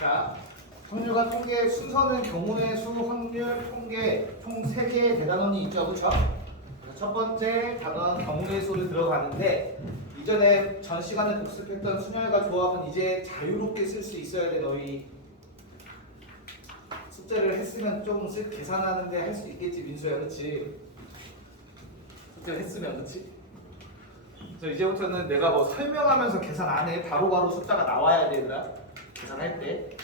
자, 확률과 통계 순서는 경우의 수, 확률, 통계 총 3개의 대단원이 있죠, 그렇죠? 첫 번째 단원 경우의 수를 들어가는데 이전에 전 시간에 복습했던 순열과 조합은 이제 자유롭게 쓸 수 있어야 돼. 너희 숙제를 했으면 좀 계산하는데 할 수 있겠지, 민수야, 그렇지? 숙제를 했으면, 그렇지? 이제부터는 내가 뭐 설명하면서 계산 안 해. 바로바로 숫자가 나와야 돼, 얘들아. 계산할 때.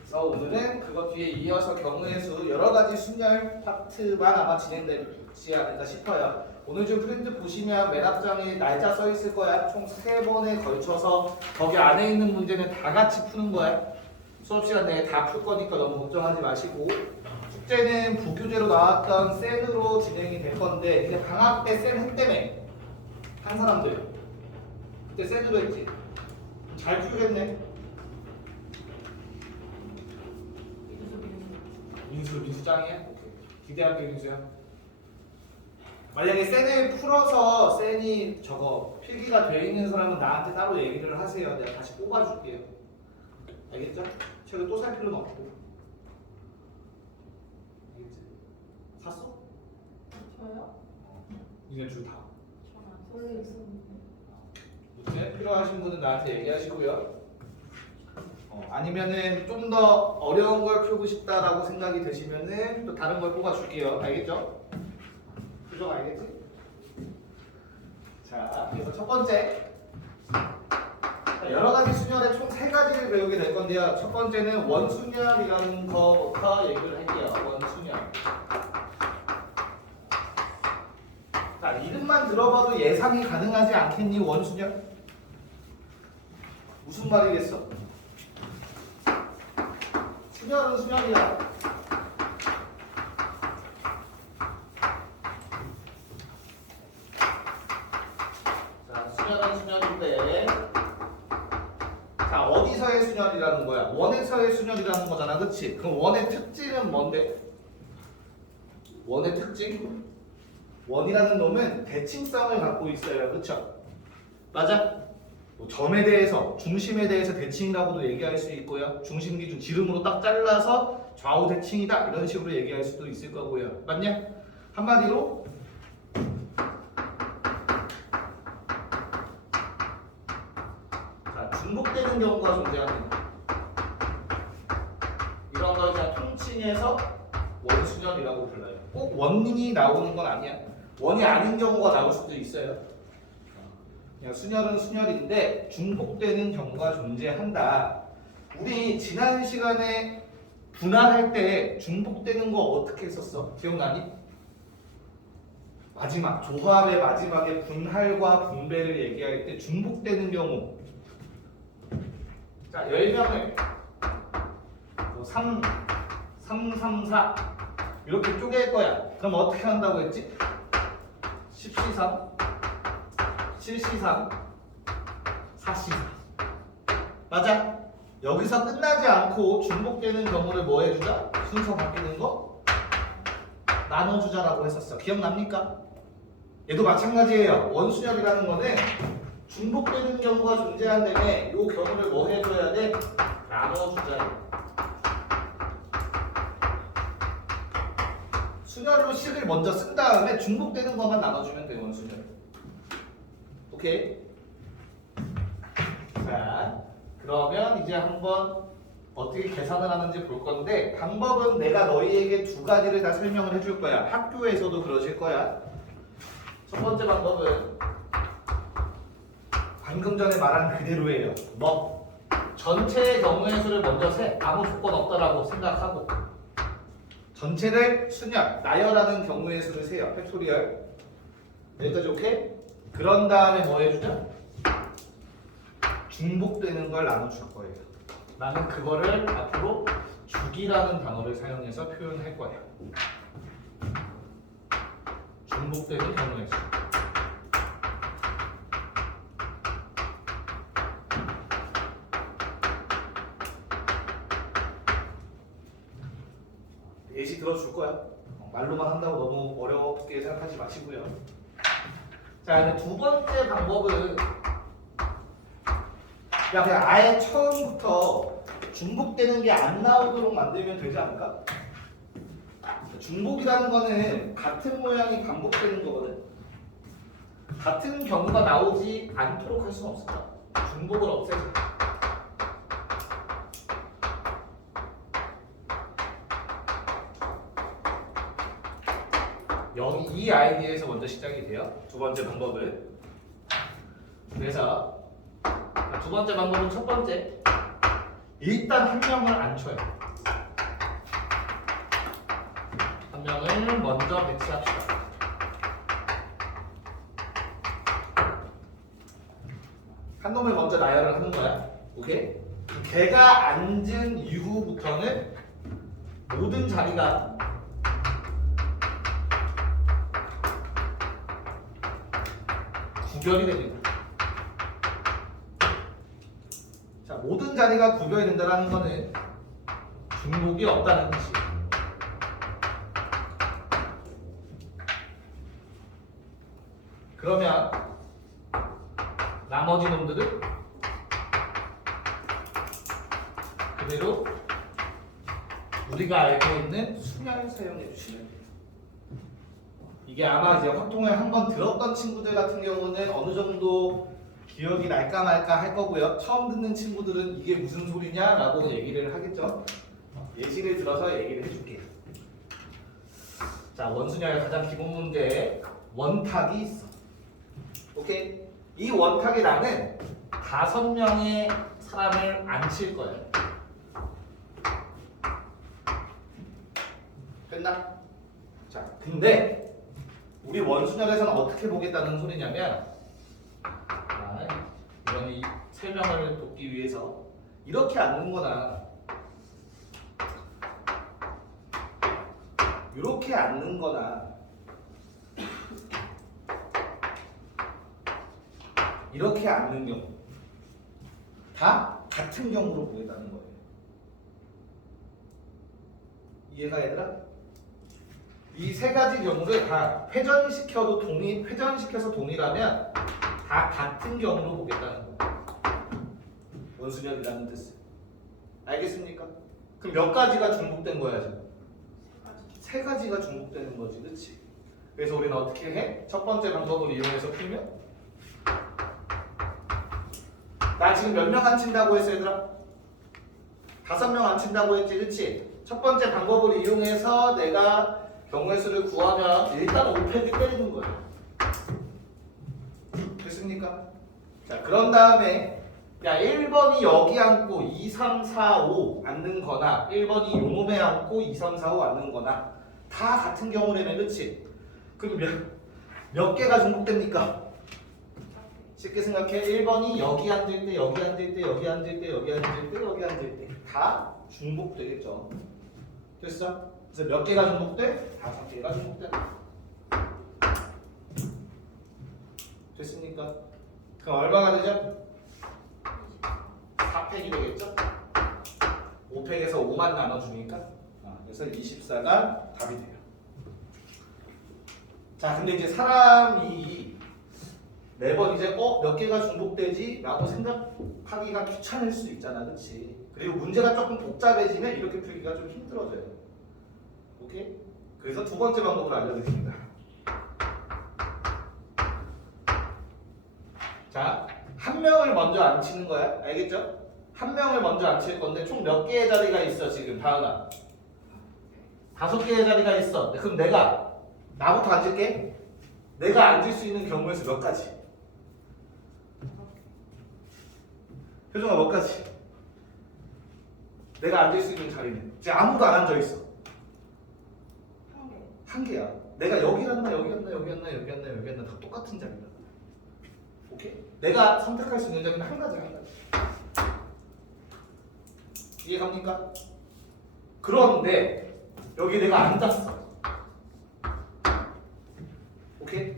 그래서 오늘은 그것 뒤에 이어서 경우의 수 여러 가지 순열 파트만 아마 진행되지 않을까 싶어요. 오늘 좀 프린트 보시면 맨 앞장에 날짜 써 있을 거야. 총 3번에 걸쳐서 거기 안에 있는 문제는 다 같이 푸는 거야. 수업 시간 내에 다 풀 거니까 너무 걱정하지 마시고, 숙제는 부교재로 나왔던 셀으로 진행이 될 건데 근데 방학 때 셀 했다며 한 사람들 그때 셀으로 했지. 잘 풀겠네. 민수 짱이야? 오케이. 기대할게, 민수야. 만약에 셀을 풀어서 셀이 저거 필기가 돼 있는 사람은 나한테 따로 얘기를 하세요. 내가 다시 뽑아줄게요. 알겠죠? 책을 또 살 필요는 없고. 알겠지? 샀어? 저요? 니네 줄 다. 저는 원래 있었는데. 무튼 필요하신 분은 나한테 얘기하시고요. 아니면은 좀 더 어려운 걸 풀고 싶다라고 생각이 드시면은 또 다른 걸 뽑아줄게요. 알겠죠? 그죠? 알겠지? 자, 그래서 첫 번째. 여러 가지 순열에 총 3가지를 배우게 될 건데요. 첫 번째는 원순열이라는 거부터 얘기를 할게요. 원순열. 자, 이름만 들어봐도 예상이 가능하지 않겠니? 원순열? 무슨 말이겠어? 순열은 순열이야. 자, 순열은 순열인데, 자, 어디서의 순열이라는 거야? 원에서의 순열이라는 거잖아, 그치? 그럼 원의 특징은 뭔데? 원의 특징? 원이라는 놈은 대칭성을 갖고 있어요, 그쵸? 맞아? 뭐 점에 대해서, 중심에 대해서 대칭이라고도 얘기할 수 있고요. 중심 기준 지름으로 딱 잘라서 좌우 대칭이다 이런 식으로 얘기할 수도 있을 거고요. 맞냐? 한마디로 자, 중복되는 경우가 존재합니다. 이런 걸 그냥 통칭해서 원순열이라고 불러요. 꼭 원이 나오는 건 아니야. 원이 아닌 경우가 나올 수도 있어요. 그냥 순열은 순열인데 중복되는 경우가 존재한다. 우리 지난 시간에 분할할 때 중복되는 거 어떻게 했었어? 기억나니? 마지막 조합의 마지막에 분할과 분배를 얘기할 때 중복되는 경우. 자, 10명을 3, 3, 4 이렇게 쪼갤 거야. 그럼 어떻게 한다고 했지? 10C3 7C3 4C4 맞아? 여기서 끝나지 않고 중복되는 경우를 뭐 해주자? 순서 바뀌는 거 나눠주자라고 했었어. 기억납니까? 얘도 마찬가지예요. 원순열이라는 거는 중복되는 경우가 존재한다며 이 경우를 뭐 해줘야 돼? 나눠주자. 순열로 식을 먼저 쓴 다음에 중복되는 것만 나눠주면 돼. 원순열. 오케이? 자, 그러면 이제 한번 어떻게 계산을 하는지 볼 건데 방법은 내가 너희에게 2가지를 다 설명을 해줄 거야. 학교에서도 그러실 거야. 첫 번째 방법은 방금 전에 말한 그대로예요. 뭐? 전체의 경우의 수를 먼저 세. 아무 조건 없다라고 생각하고 전체를 순열, 나열하는 경우의 수를 세요. 팩토리얼. 여기까지 오케이? 그런 다음에 뭐 해주냐? 중복되는 걸 나눠줄 거예요. 나는 그거를 앞으로 주기라는 단어를 사용해서 표현할 거야. 중복되는 경우의 수. 예시 들어줄 거야. 말로만 한다고 너무 어렵게 생각하지 마시고요. 자, 근데 2번째 방법은 그냥 아예 처음부터 중복되는 게 안 나오도록 만들면 되지 않을까? 중복이라는 거는 같은 모양이 반복되는 거거든. 같은 경우가 나오지 않도록 할 수는 없을까? 중복을 없애자. 여기 이 아이디에서 먼저 시작이 돼요. 두 번째 방법은. 그래서 두 번째 방법은 첫 번째. 일단 한 명을 안 쳐요. 한 명을 먼저 배치합시다. 한 놈을 먼저 나열을 하는 거야. 오케이? 걔가 앉은 이후부터는 모든 자리가 구별이 됩니다. 자, 모든 자리가 구별이 된다는 거는 중복이 없다는 뜻이에요. 그러면 나머지 놈들은 그대로 우리가 알고 있는 순열 사용해 주시면 돼요. 이게 아마 이제 확통을 한번 들었던 친구들 같은 경우는 어느 정도 기억이 날까 말까 할 거고요. 처음 듣는 친구들은 이게 무슨 소리냐라고 얘기를 하겠죠. 예시를 들어서 얘기를 해줄게요. 자, 원순열의 가장 기본 문제에 원탁이 있어. 오케이? 이 원탁에 나는 5명의 사람을 앉힐 거예요. 됐나? 자, 근데 우리 원순열에서는 어떻게 보겠다는 소리냐면, 이런 이 설명을 돕기 위해서 이렇게 앉는 거나 이렇게 앉는 거나 이렇게 앉는 경우 다 같은 경우로 보겠다는 거예요. 이해가 얘들아? 이 세 가지 경우를 다 회전시켜서 동일하면 다 같은 경우로 보겠다는 거예요. 원순열이라는 뜻은. 알겠습니까? 그럼 몇 가지가 중복된 거야 지금? 세 가지가 중복되는 거지, 그렇지? 그래서 우리는 어떻게 해? 첫 번째 방법을 이용해서 풀면 나 지금 몇 명 앉힌다고 했어 얘들아? 5명 앉힌다고 했지, 그렇지? 첫 번째 방법을 이용해서 내가 경우의 수를 구하면 일단 5팩이 때리는 거예요. 됐습니까? 자, 그런 다음에 야 1번이 여기 앉고 2, 3, 4, 5 앉는 거나 1번이 요 놈에 앉고 2, 3, 4, 5 앉는 거나 다 같은 경우라면, 그렇지? 그럼 몇 개가 중복됩니까? 쉽게 생각해. 1번이 여기 앉을 때, 여기 앉을 때, 여기 앉을 때, 여기 앉을 때, 여기 앉을 때 다 중복되겠죠. 됐어? 그래서 몇 개가 중복돼? 5개가 중복돼. 됐습니까? 그럼 얼마가 되죠? 4팩이 되겠죠? 5팩에서 5만 나눠주니까 그래서 24가 답이 돼요. 자, 근데 이제 사람이 매번 이제 몇 개가 중복되지? 라고 생각하기가 귀찮을 수 있잖아, 그렇지? 그리고 문제가 조금 복잡해지면 이렇게 풀기가 좀 힘들어져요. 오케이? 그래서 두 번째 방법을 알려드립니다. 자, 한 명을 먼저 앉히는 거야, 알겠죠? 한 명을 먼저 앉힐 건데 총 몇 개의 자리가 있어 지금 다은아? 5개의 자리가 있어. 그럼 내가 나부터 앉을게. 내가 앉을 수 있는 경우의 수 몇 가지? 효정아 몇 가지? 내가 앉을 수 있는 자리는 이제 아무도 안 앉아 있어. 한 개야. 내가 여기 앉나 여기 앉나 여기 앉나 여기 앉나 여기 앉나 다 똑같은 자리야. 오케이? 내가 선택할 수 있는 자리는 한 가지 한 가지. 이해갑니까? 그런데 여기 내가 앉았어. 오케이?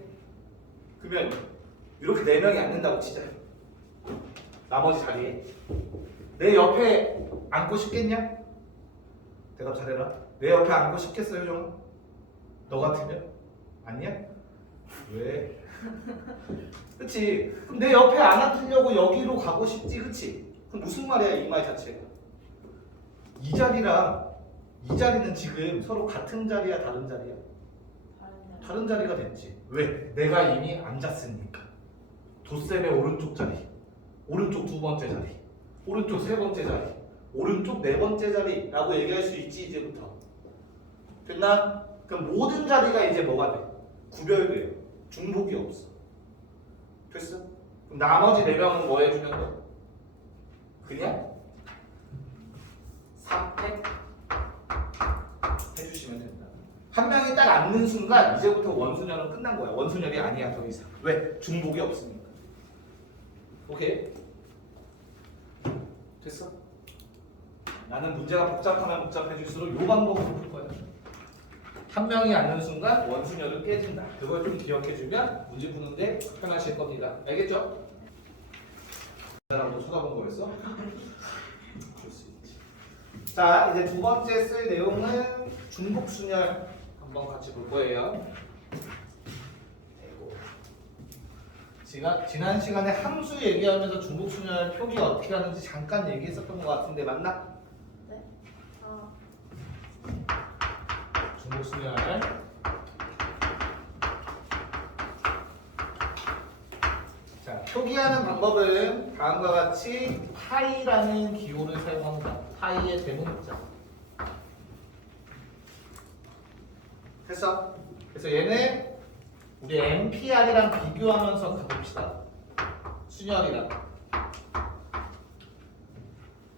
그러면 이렇게 4명이 앉는다고 치자. 나머지 자리에 내 옆에 앉고 싶겠냐? 대답 잘해라. 내 옆에 앉고 싶겠어요, 효정아? 너 같으면? 아니야? 왜? 그치? 그럼 내 옆에 안 앉으려고 여기로 가고 싶지, 그치? 그럼 무슨 말이야, 이 말 자체가? 이 자리랑 이 자리는 지금 서로 같은 자리야, 다른 자리야? 다른 자리가 됐지. 왜? 내가 이미 앉았으니까. 돗셈의 오른쪽 자리, 오른쪽 두 번째 자리, 오른쪽 세 번째 자리, 오른쪽 네 번째 자리라고 얘기할 수 있지 이제부터. 됐나? 그럼 모든 자리가 이제 뭐가 돼? 구별돼요. 중복이 없어. 됐어? 그럼 나머지 네 명은 뭐 해주면 돼? 그냥 삽택 해주시면 된다. 한 명이 딱 앉는 순간 이제부터 원순열은 끝난 거야. 원순열이 아니야 더 이상. 왜? 중복이 없으니까. 오케이? 됐어? 나는 문제가 복잡하면 복잡해질수록 이 방법으로 풀 거야. 한 명이 앉는 순간 원순열은 깨진다. 그걸 좀 기억해주면 문제 푸는데 편하실 겁니다. 알겠죠? 사람도 쳐다본 거였어? 줄 수 있지. 자, 이제 두 번째 쓸 내용은 중복순열 한번 같이 볼 거예요. 지난 시간에 함수 얘기하면서 중복순열 표기 어떻게 하는지 잠깐 얘기했었던 것 같은데 맞나? 네? 중복순열. 자, 표기하는 방법은 다음과 같이 파이라는 기호를 사용합니다. 파이의 대문자. 됐어? 그래서 얘는 우리 NPR이랑 비교하면서 가봅시다. 순열이랑.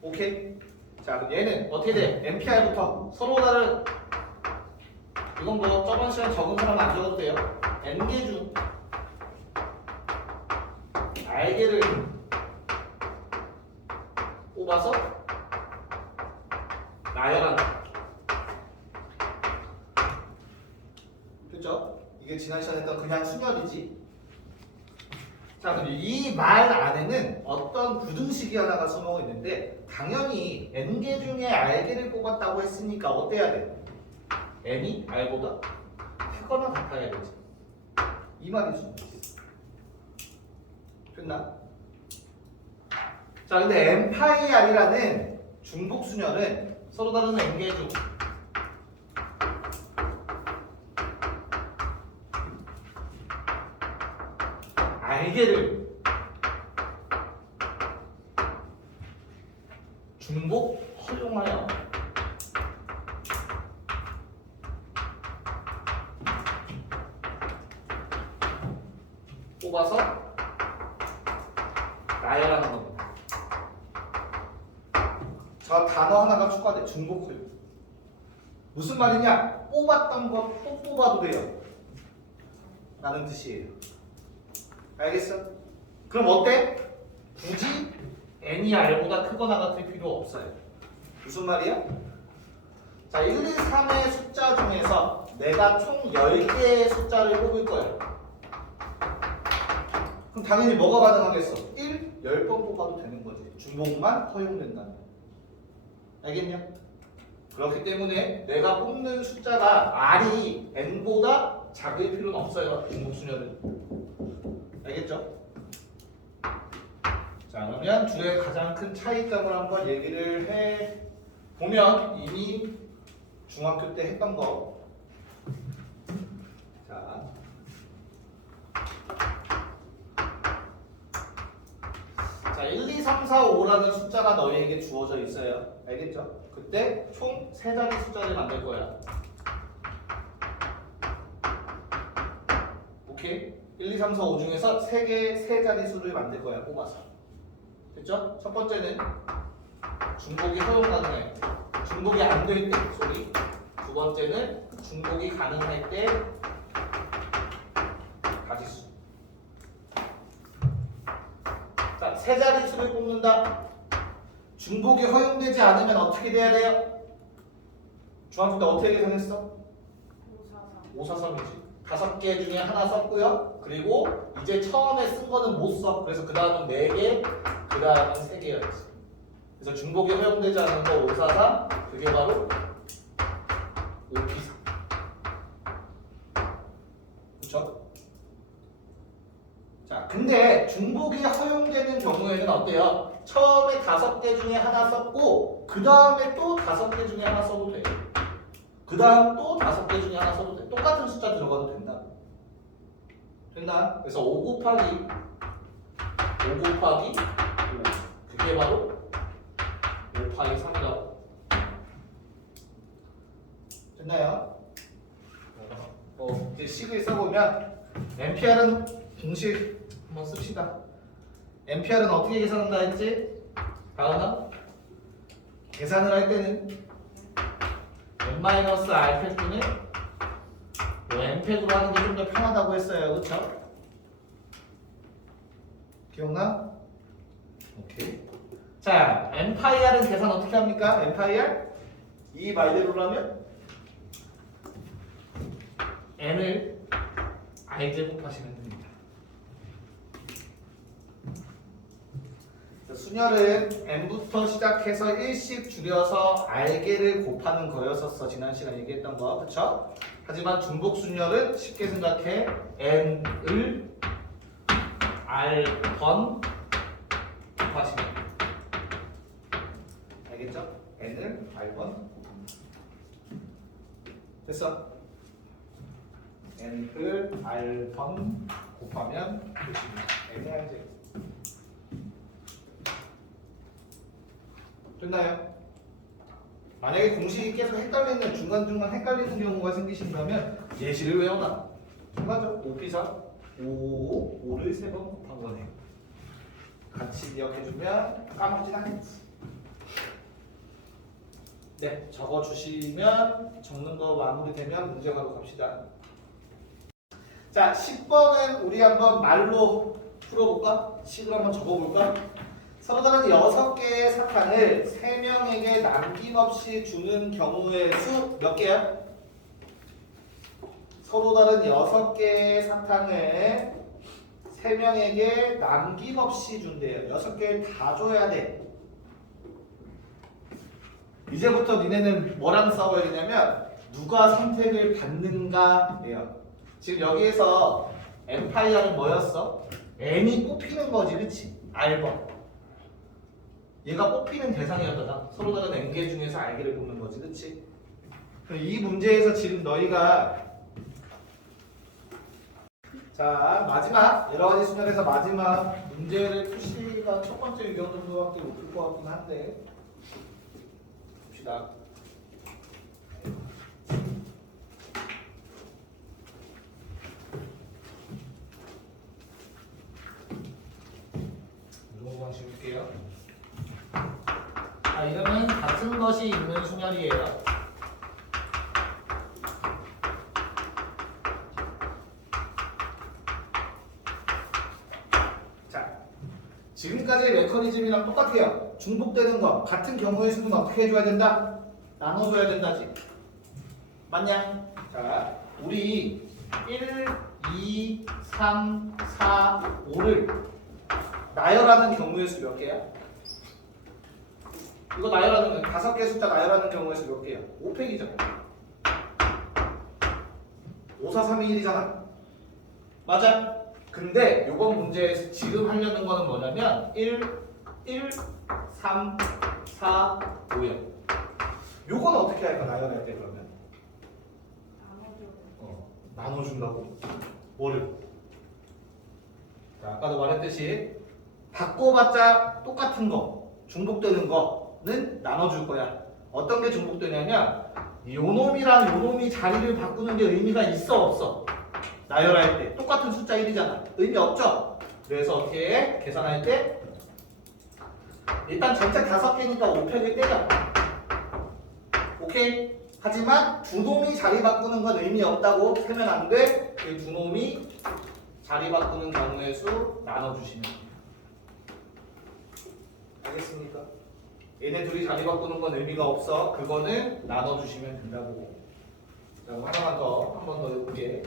오케이? 자, 그럼 얘는 어떻게 돼? NPR부터 서로 다른 이건 뭐 저번 시간 적은 사람 안 적어도 돼요. N개 중 R개를 뽑아서 나열한다. 그죠? 이게 지난 시간에 했던 그냥 순열이지. 자, 그럼 이 말 안에는 어떤 부등식이 하나가 숨어 있는데 당연히 n개 중에 r개를 뽑았다고 했으니까 어때야 돼? n이 r보다 크거나 같아야 되지. 이 말이지. 됐나? 자, 근데 n파이 r이라는 중복 순열은 서로 다른 n개 중 r개를 중복 허용하여 뽑아서 나열하는 겁니다. 저 단어 하나가 추가돼. 중복 허용. 무슨 말이냐? 뽑았던 거 또 뽑아도 돼요. 라는 뜻이에요. 알겠어? 그럼 어때? 굳이 n이 r보다 크거나 같을 필요 없어요. 무슨 말이야? 자, 1, 2, 3의 숫자 중에서 내가 총 10개의 숫자를 뽑을 거야. 그럼 당연히 뭐가 가능하겠어? 1, 10번 뽑아도 되는 거지. 중복만 허용된다면. 알겠냐? 그렇기 때문에 내가 뽑는 숫자가 r이 n보다 작을 필요는 없어요. 중복순열은. 알겠죠? 자, 그러면 둘의 가장 큰 차이점을 한번 얘기를 해 보면 이미 중학교 때 했던 거. 자, 1, 2, 3, 4, 5라는 숫자가 너희에게 주어져 있어요. 알겠죠? 그때 총 3자리 숫자를 만들 거야. 오케이? 1, 2, 3, 4, 5 중에서 3개의 3자리 수를 만들 거야, 뽑아서. 됐죠? 첫 번째는 중복이 허용 가능할 때, 중복이 안 될 때, 소리. 두 번째는 중복이 가능할 때 가지수. 자, 3자리 수를 뽑는다. 중복이 허용되지 않으면 어떻게 돼야 돼요? 중학교 때 어떻게 계산했어? 543이지. 5개 중에 하나 썼고요. 그리고 이제 처음에 쓴 거는 못 써. 그래서 그 다음은 4개, 그 다음은 3개였어. 그래서 중복이 허용되지 않은 거 543, 그게 바로 5P4. 그쵸? 자, 근데 중복이 허용되는 경우에는 어때요? 처음에 5개 중에 하나 썼고 그 다음에 또 5개 중에 하나 써도 돼. 그 다음 또 5개 중에 하나 써도 돼. 똑같은 숫자 들어가도 된다. 됐나? 그래서 5 곱하기 5 그게 바로 5파이 3이라고. 됐나요? 이제 식을 써보면 앰피어는 공식 한번 씁시다. 앰피어는 어떻게 계산한다 했지? 다은아? 계산을 할 때는 n-r 팩분을 n팩으로 하는 게 좀 더 편하다고 했어요. 그쵸? 기억나? 오케이. 자, n파이r은 계산 어떻게 합니까? n파이r? 이 말대로라면 n을 r제곱하시면 됩니다. 순열은 n부터 시작해서 1씩 줄여서 r개를 곱하는 거였었어. 지난 시간 얘기했던 거. 그쵸? 하지만 중복 순열은 쉽게 생각해 n을 r번 곱하시면 됩니다. 알겠죠? n을 r번 됐어? n을 r번 곱하면 n이 r제곱. 됐나요? 만약에 공식이 계속 헷갈리는 중간중간 헷갈리는 경우가 생기신다면 예시를 외워놔. 맞아. 5피사 5를 3번 곱한 거네. 같이 기억해주면 까먹진 않겠지. 네, 적어주시면 적는 거 마무리되면 문제 바로 갑시다. 자, 10번은 우리 한번 말로 풀어볼까? 식을 한번 적어볼까? 서로 다른 6개의 사탕을 3명에게 남김없이 주는 경우의 수 몇 개야? 서로 다른 6개의 사탕을 3명에게 남김없이 준대요. 6개를 다 줘야 돼. 이제부터 니네는 뭐랑 싸워야 되냐면 누가 선택을 받는가예요. 지금 여기에서 엠파이어는 뭐였어? n이 뽑히는 거지, 그치? R번. 얘가 뽑히는 대상이었잖아. 서로 다른 n개 중에서 r개를 뽑는 거지, 그치? 이 문제에서 지금 너희가 자 마지막 여러 가지 순열에서 마지막 문제를 푸시가 첫 번째 유형 정도밖에 못 풀 것 같긴 한데 봅시다. 이런 거 지울게요. 자, 이러면 같은 것이 있는 순열이에요. 자, 지금까지의 메커니즘이랑 똑같아요. 중복되는 것, 같은 경우의 수는 어떻게 해줘야 된다? 나눠줘야 된다지. 맞냐? 자, 우리 1, 2, 3, 4, 5를 나열하는 경우의 수 몇 개야? 이거 나열하는 5개 숫자 나열하는 경우의 수 몇 개야? 5팩이잖아. 5, 4, 3, 2, 1이잖아. 맞아? 근데 이번 문제에서 지금 하려는 거는 뭐냐면 1, 3, 4, 5야. 요건 어떻게 할까? 나열할 때 그러면 나눠준다고. 뭐를? 자, 아까도 말했듯이 바꿔봤자 똑같은 거, 중복되는 거는 나눠줄 거야. 어떤 게 중복되냐면 요놈이랑 요놈이 자리를 바꾸는 게 의미가 있어 없어? 나열할 때 똑같은 숫자 1이잖아. 의미 없죠? 그래서 어떻게 해? 계산할 때 일단 전체 5개니까 5팩을 때려. 오케이? 하지만 두 놈이 자리 바꾸는 건 의미 없다고 하면 안 돼. 그 두 놈이 자리 바꾸는 경우의 수 나눠주시면 돼요. 알겠습니까? 얘네 둘이 자리 바꾸는 건 의미가 없어. 그거는 나눠주시면 된다고. 자, 하나만 더, 한 번 더 해볼게.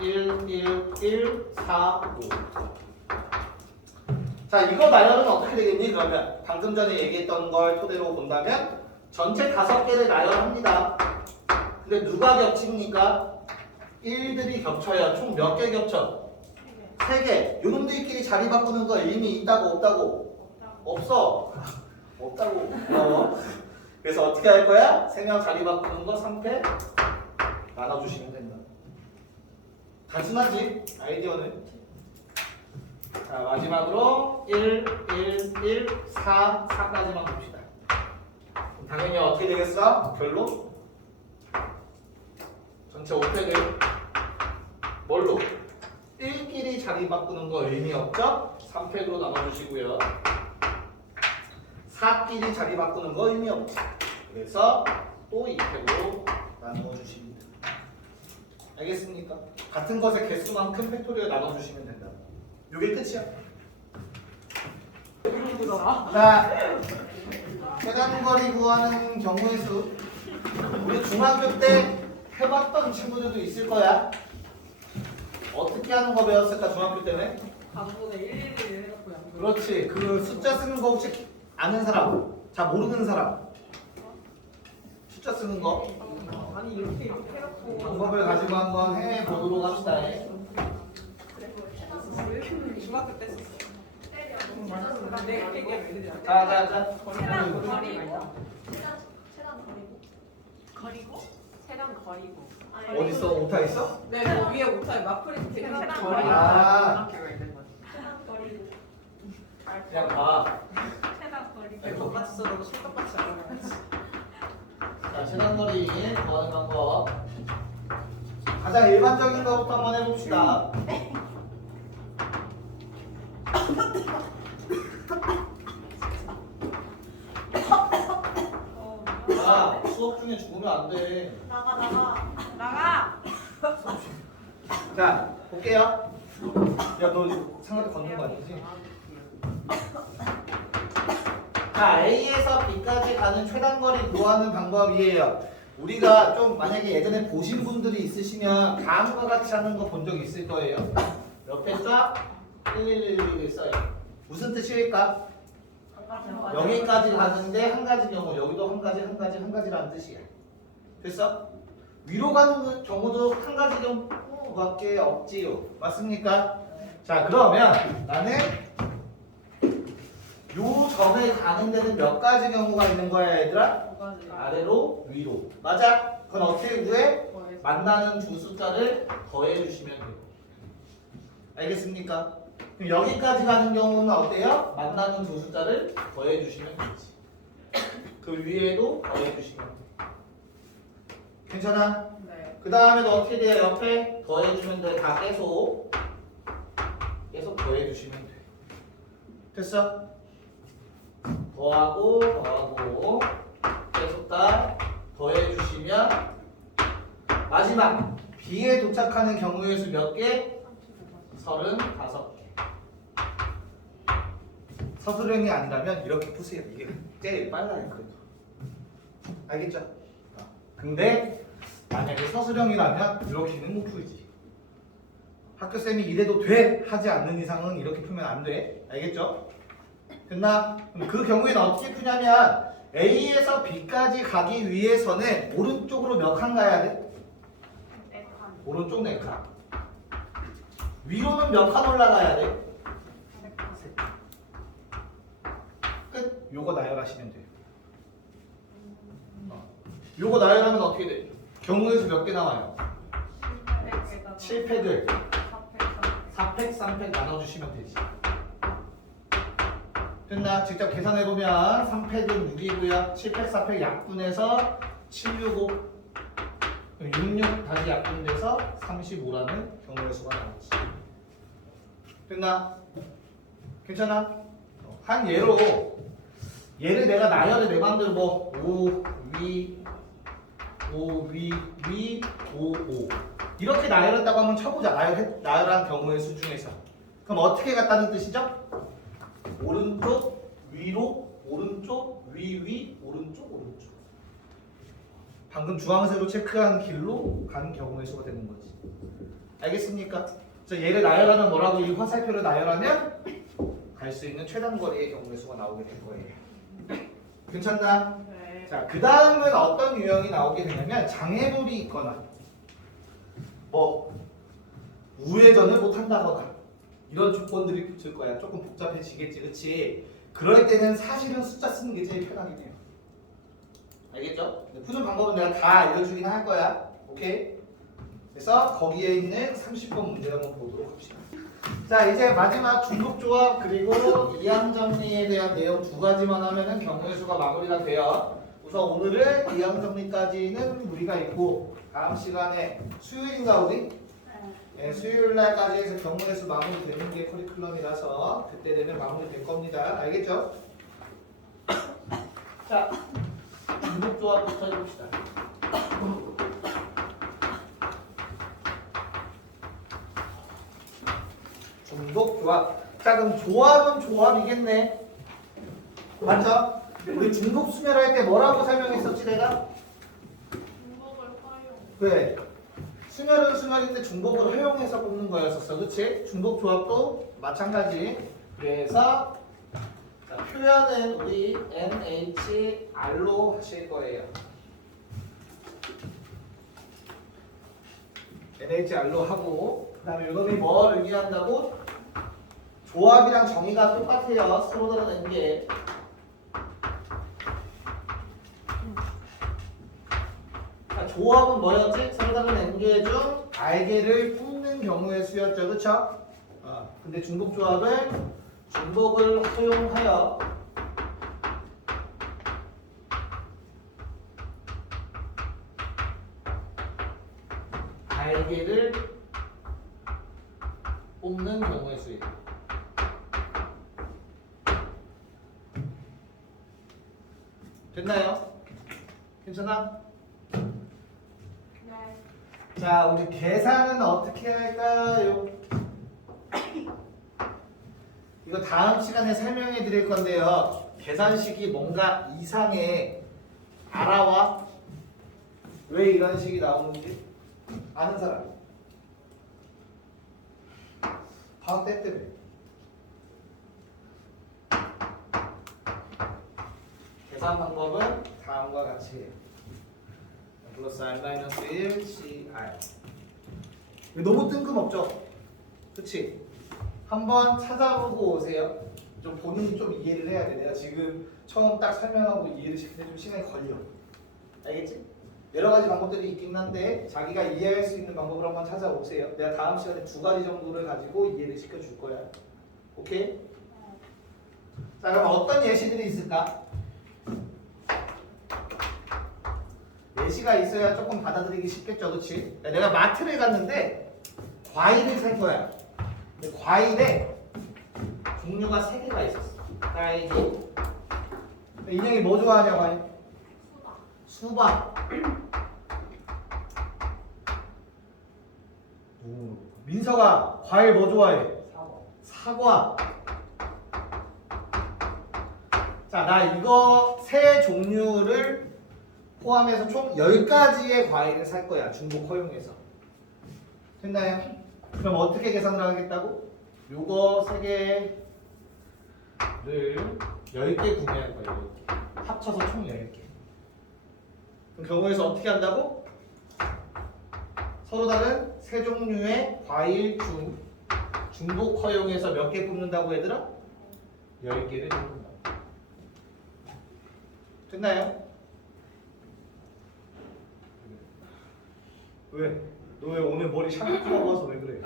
1, 1, 1, 4, 5. 자, 이거 나열은 어떻게 되겠니? 그러면 방금 전에 얘기했던 걸 토대로 본다면 전체 5개를 나열합니다. 근데 누가 겹칩니까? 1들이 겹쳐요. 총 몇 개 겹쳐? 3개. 요놈들끼리 자리 바꾸는 거 의미 있다고 없다고? 없어. 없다고. 그래서 어떻게 할 거야? 생명 자리 바꾸는 거 3패 나눠주시면 된다. 단순하지? 아이디어는. 자, 마지막으로 1, 1, 1, 4, 4까지만 봅시다. 그럼 당연히 어떻게 되겠어? 별로? 전체 5팩을 뭘로? 1끼리 자리 바꾸는 거 의미 없죠? 3팩으로 나눠주시고요. 4끼리 자리 바꾸는 거 의미 없지. 그래서 또 2팩으로 나눠주십니다. 알겠습니까? 같은 것의 개수만큼 팩토리를 나눠주시면 된다. 요게 끝이야. 자, 최단거리 구하는 경우의 수. 우리 중학교 때 해봤던 친구들도 있을 거야. 어떻게 하는 거 배웠을까 중학교 때는? 단번에 111 해갖고 양. 그렇지. 그 숫자 쓰는 거 혹시 아는 사람? 잘 모르는 사람? 숫자 쓰는 거 아니 이렇게 해갖고. 방법을 가지고 한번 해보도록 합시다. 중학교 때 썼어. 내가 얘기하면 자. 체감 거리고 거리고 체감 거리고 어딨어? 오타 있어? 네, 그 위에 오타에 마프리티 체감 체감 거리고 아. 이렇게가 있는 거지. 체감 거리고 그냥 봐. 체감 거리고 네, 똑같이 써도 손톱같이 안 나가지. 자, 최단거리 구하는 방법. 가장 일반적인 것부터 한번 해봅시다. 야, 수업 중에 죽으면 안 돼. 나가 자, 볼게요. 야, 너 상한테 걷는 거 아니지? 자, A에서 B까지 가는 최단거리 구하는 방법이에요. 우리가 좀 만약에 예전에 보신 분들이 있으시면 다음과 같이 하는 거 본 적 있을 거예요. 옆에 쫙 1111을 써요. 무슨 뜻일까? 여기까지 가는데 한 가지 경우, 여기도 한 가지라는 뜻이야. 됐어? 위로 가는 경우도 한 가지 경우밖에 없지요. 맞습니까? 자, 그러면 나는 요 점에 가는 데는 몇 가지 경우가 있는 거야, 얘들아? 아래로, 위로. 맞아? 그건 어떻게 구해? 만나는 두 숫자를 더해 주시면 돼요. 알겠습니까? 그럼 여기까지 가는 경우는 어때요? 만나는 두 숫자를 더해 주시면 되지. 그 위에도 더해 주시면 돼. 괜찮아? 네. 그 다음에도 어떻게 돼요? 옆에 더해 주면 돼. 다 계속 더해 주시면 돼. 됐어? 더하고 계속 다 더해 주시면 마지막 B에 도착하는 경우의 수 몇 개? 35개. 서술형이 아니라면 이렇게 푸세요. 이게 제일 빨라요. 그래도. 알겠죠? 근데 만약에 서술형이라면 이렇게는 못 풀지. 학교쌤이 이래도 돼 하지 않는 이상은 이렇게 풀면 안 돼. 알겠죠? 됐나? 그럼 그 경우에는 어떻게 푸냐면 A에서 B까지 가기 위해서는 오른쪽으로 몇 칸 가야 돼? 오른쪽 4칸. 위로는 몇 칸 올라가야 돼? 끝. 요거 나열하시면 돼요. 요거 나열하면 어떻게 돼? 경우의 수 몇 개 나와요? 7팩을 4팩, 3팩 나눠주시면 되지. 됐나? 직접 계산해보면 3팩은 6이고요. 7팩, 4팩 약분해서 765. 66 다시 약분돼서 35라는 경우의 수가 나오지. 됐나? 괜찮아? 한 예로 얘를 내가 나열해 내 맘대로 뭐 5, 위, 5, 위, 5, 5 이렇게 나열했다고 한번 쳐보자. 나열한 경우의 수 중에서. 그럼 어떻게 갔다는 뜻이죠? 오른쪽, 위로, 오른쪽, 위, 오른쪽, 오른쪽. 방금 주황색으로 체크한 길로 간 경우의 수가 되는 거지. 알겠습니까? 자, 얘를 나열하면 뭐라고? 이 화살표를 나열하면 갈 수 있는 최단 거리의 경우의 수가 나오게 될 거예요. 괜찮나? 네. 자, 그 다음은 어떤 유형이 나오게 되냐면 장애물이 있거나 뭐 우회전을 못 한다거나 이런 조건들이 붙을 거야. 조금 복잡해지겠지, 그렇지? 그럴 때는 사실은 숫자 쓰는 게 제일 편하긴 해요. 알겠죠? 푸는 방법은 내가 다 알려주긴 할 거야. 오케이? 그래서 거기에 있는 30번 문제를 한번 보도록 합시다. 자, 이제 마지막 중복조합 그리고 이항정리에 대한 내용 두 가지만 하면은 경우의 수가 마무리가 돼요. 우선 오늘은 이항정리까지는 무리가 있고 다음 시간에 수요일인가 우리? 네, 수요일 날까지 해서 경우의 수 마무리 되는 게 커리큘럼이라서 그때 되면 마무리 될 겁니다. 알겠죠? 자, 중복조합부터 해봅시다. 중복조합. 자, 그럼 조합은 조합이겠네. 맞죠? 우리 중복 수멸할 때 뭐라고 설명했었지 내가? 중복을 활용. 그래. 수멸은 수멸인데 중복을 허용해서 뽑는 거였었어. 그치? 중복 조합도 마찬가지. 그래서 자, 표현은 우리 NHR로 하실 거예요. NHR로 하고 그 다음에 이놈이 뭘 의미한다고? 조합이랑 정의가 똑같아요. 서로 다른 게. 자, 조합은 뭐였지? 서로 다른 n개 중 알개를 뽑는 경우의 수였죠. 그쵸? 근데 중복조합은 중복을 허용하여 알개를 뽑는 경우의 수입니다. 됐나요? 괜찮아? 네. 자, 우리 계산은 어떻게 할까요? 이거 다음 시간에 설명해 드릴 건데요. 계산식이 뭔가 이상해. 알아와? 왜 이런 식이 나오는지 아는 사람? 방학 때 때문에. 계산 방법은 다음과 같이 해요. 플러스 r 마이너스 1 CR. 이거 너무 뜬금없죠? 그치? 한번 찾아보고 오세요. 좀 본인이 좀 이해를 해야 돼. 내가 지금 처음 딱 설명하고 이해를 시키는데 좀 시간이 걸려. 알겠지? 여러 가지 방법들이 있긴 한데 자기가 이해할 수 있는 방법을 한번 찾아오세요. 내가 다음 시간에 두 가지 정도를 가지고 이해를 시켜줄 거야. 오케이? 자, 그럼 어떤 예시들이 있을까? 예시가 있어야 조금 받아들이기 쉽겠죠, 그렇지? 내가 마트를 갔는데 과일을 살 거야. 근데 과일에 종류가 3개가 있었어. 딸기. 인형이 뭐 좋아하냐, 과일? 수박. 민서가 과일 뭐 좋아해? 사과. 자, 나 이거 세 종류를 포함해서 총 10가지의 과일을 살 거야. 중복 허용해서. 됐나요? 그럼 어떻게 계산을 하겠다고? 요거 3개를 10개 구매할 거야. 이렇게. 합쳐서 총 10개. 그럼 경우에서 어떻게 한다고? 서로 다른 세 종류의 과일 중 중복 허용해서 몇 개 뽑는다고 얘들아? 10개를 뽑는다. 됐나요? 왜? 너 왜 오늘 머리 샤기 컷하고 와서 왜 그래?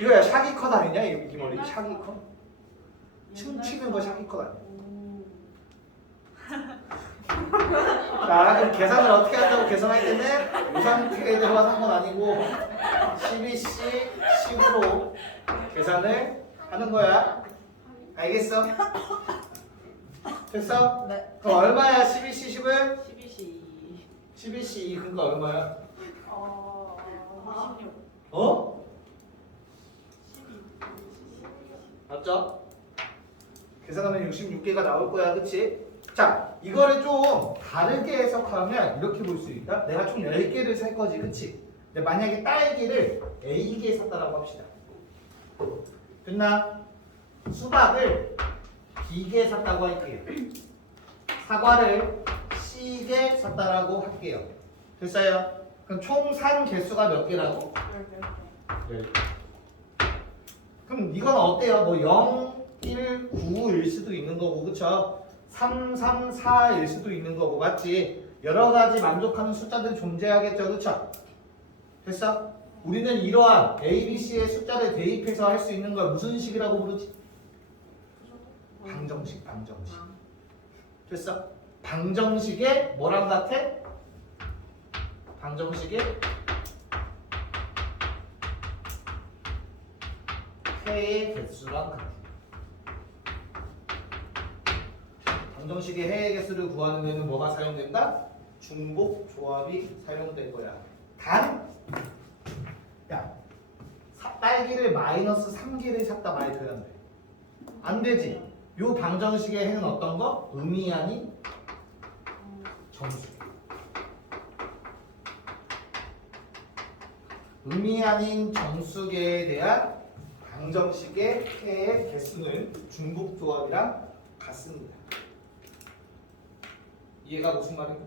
이거야 샤기 컷 아니냐? 이 머리 샤기 컷? 춤추는 거 샤기 컷 아니야? 자, 그럼 계산을 어떻게 한다고 계산할 때는 이 상태대로 하는 건 아니고 12C 10으로 계산을 하는 거야. 알겠어? 됐어? 네. 그럼 얼마야 12C 10은? 12시. 12C 그러니까 얼마야? 26. 어? 맞죠? 계산하면 66개가 나올 거야, 그치? 자, 이거를 좀 다르게 해석하면 이렇게 볼 수 있다. 내가 총 10개를 살 거지, 그치? 근데 만약에 딸기를 A개 샀다라고 합시다. 됐나? 수박을 B개 샀다고 할게요. 사과를 C개 샀다라고 할게요. 됐어요? 그럼 총 산 개수가 몇 개라고? 10개. 그럼 이건 어때요? 뭐 0, 1,9일 수도 있는 거고, 그쵸? 3,3,4일 수도 있는 거고, 맞지? 여러 가지 만족하는 숫자들이 존재하겠죠, 그쵸? 됐어? 우리는 이러한 A, B, C의 숫자를 대입해서 할 수 있는 걸 무슨 식이라고 부르지? 방정식, 방정식. 됐어? 방정식의 뭐랑 같아? 방정식의 해의 개수랑 같아. 방정식의 해의 개수를 구하는 데는 뭐가 사용된다? 중복 조합이 사용될 거야. 단, 야, 딸기를 마이너스 3개를 샀다 말이 돼야 돼. 안 되지. 요 방정식의 해는 어떤 거? 의미 아닌 정수. 의미 아닌 정수계에 대한 방정식의 해의 개수는 중복 조합이랑 같습니다. 이해가 무슨 말인가?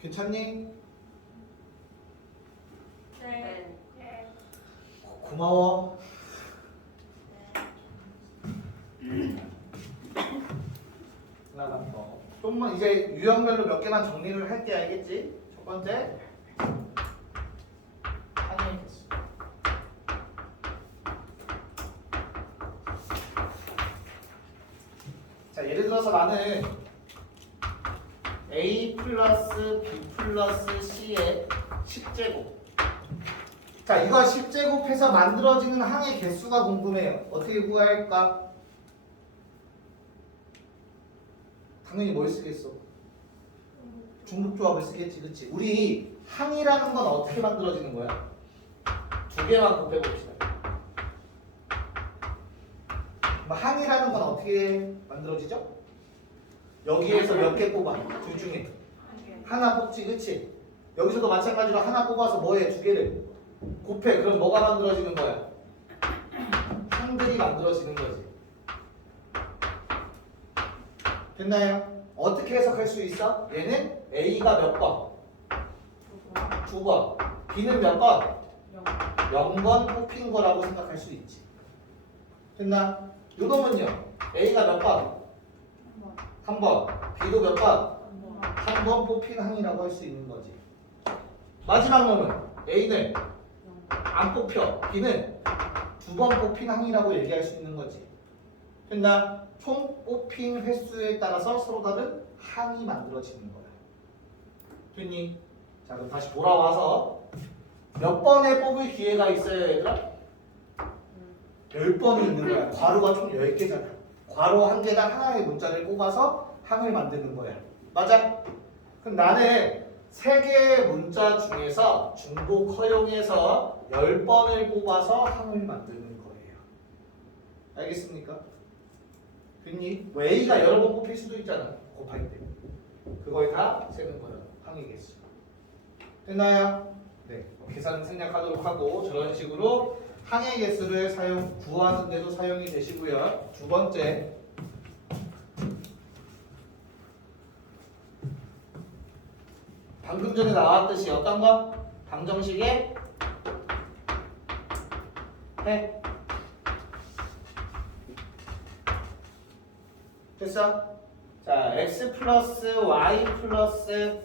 괜찮니? 네. 고마워. 하나 더. 좀만 이제 유형별로 몇 개만 정리를 할게, 알겠지? 첫 번째. 항의 개수. 자, 예를 들어서 나는 A 플러스 B 플러스 C의 10제곱. 자, 이거 10제곱해서 만들어지는 항의 개수가 궁금해요. 어떻게 구할까? 당연히 뭘 쓰겠어? 중복조합을 쓰겠지, 그치? 우리 항이라는 건 어떻게 만들어지는 거야? 두 개만 곱해봅시다. 항이라는 건 어떻게 만들어지죠? 여기에서 몇 개 뽑아? 둘 중에 하나 뽑지, 그치? 여기서도 마찬가지로 하나 뽑아서 뭐해? 두 개를 곱해. 그럼 뭐가 만들어지는 거야? 항들이 만들어지는 거지. 됐나요? 어떻게 해석할 수 있어? 얘는 A가 몇 번? 2번. B는 몇 번? 0번 뽑힌 거라고 생각할 수 있지. 됐나? 요놈은요? A가 몇 번? 3번. B도 몇 번? 3번 뽑힌 항이라고 할 수 있는 거지. 마지막 놈은 A는 안 뽑혀. B는 2번 뽑힌 항이라고 얘기할 수 있는 거지. 됐나? 총 뽑힌 횟수에 따라서 서로 다른 항이 만들어지는 거야. 됐니? 자, 그럼 다시 돌아와서 몇 번에 뽑을 기회가 있어요, 얘들아? 10번이 있는 거야. 괄호가 총 10개잖아. 괄호 한 개당 하나의 문자를 뽑아서 항을 만드는 거야. 맞아? 그럼 나는 3개의 문자 중에서 중복 허용해서 10번을 뽑아서 항을 만드는 거예요. 알겠습니까? 됐니? 뭐 A가 여러 번 뽑힐 수도 있잖아. 곱할 때. 그걸 다 세는 거야. 항의 개수. 됐나요? 네. 계산 생략하도록 하고 저런 식으로 항의 개수를 구하는 데도 사용이 되시고요. 두 번째. 방금 전에 나왔듯이 어떤 거? 방정식의 해. 됐어? 자, x 플러스 y 플러스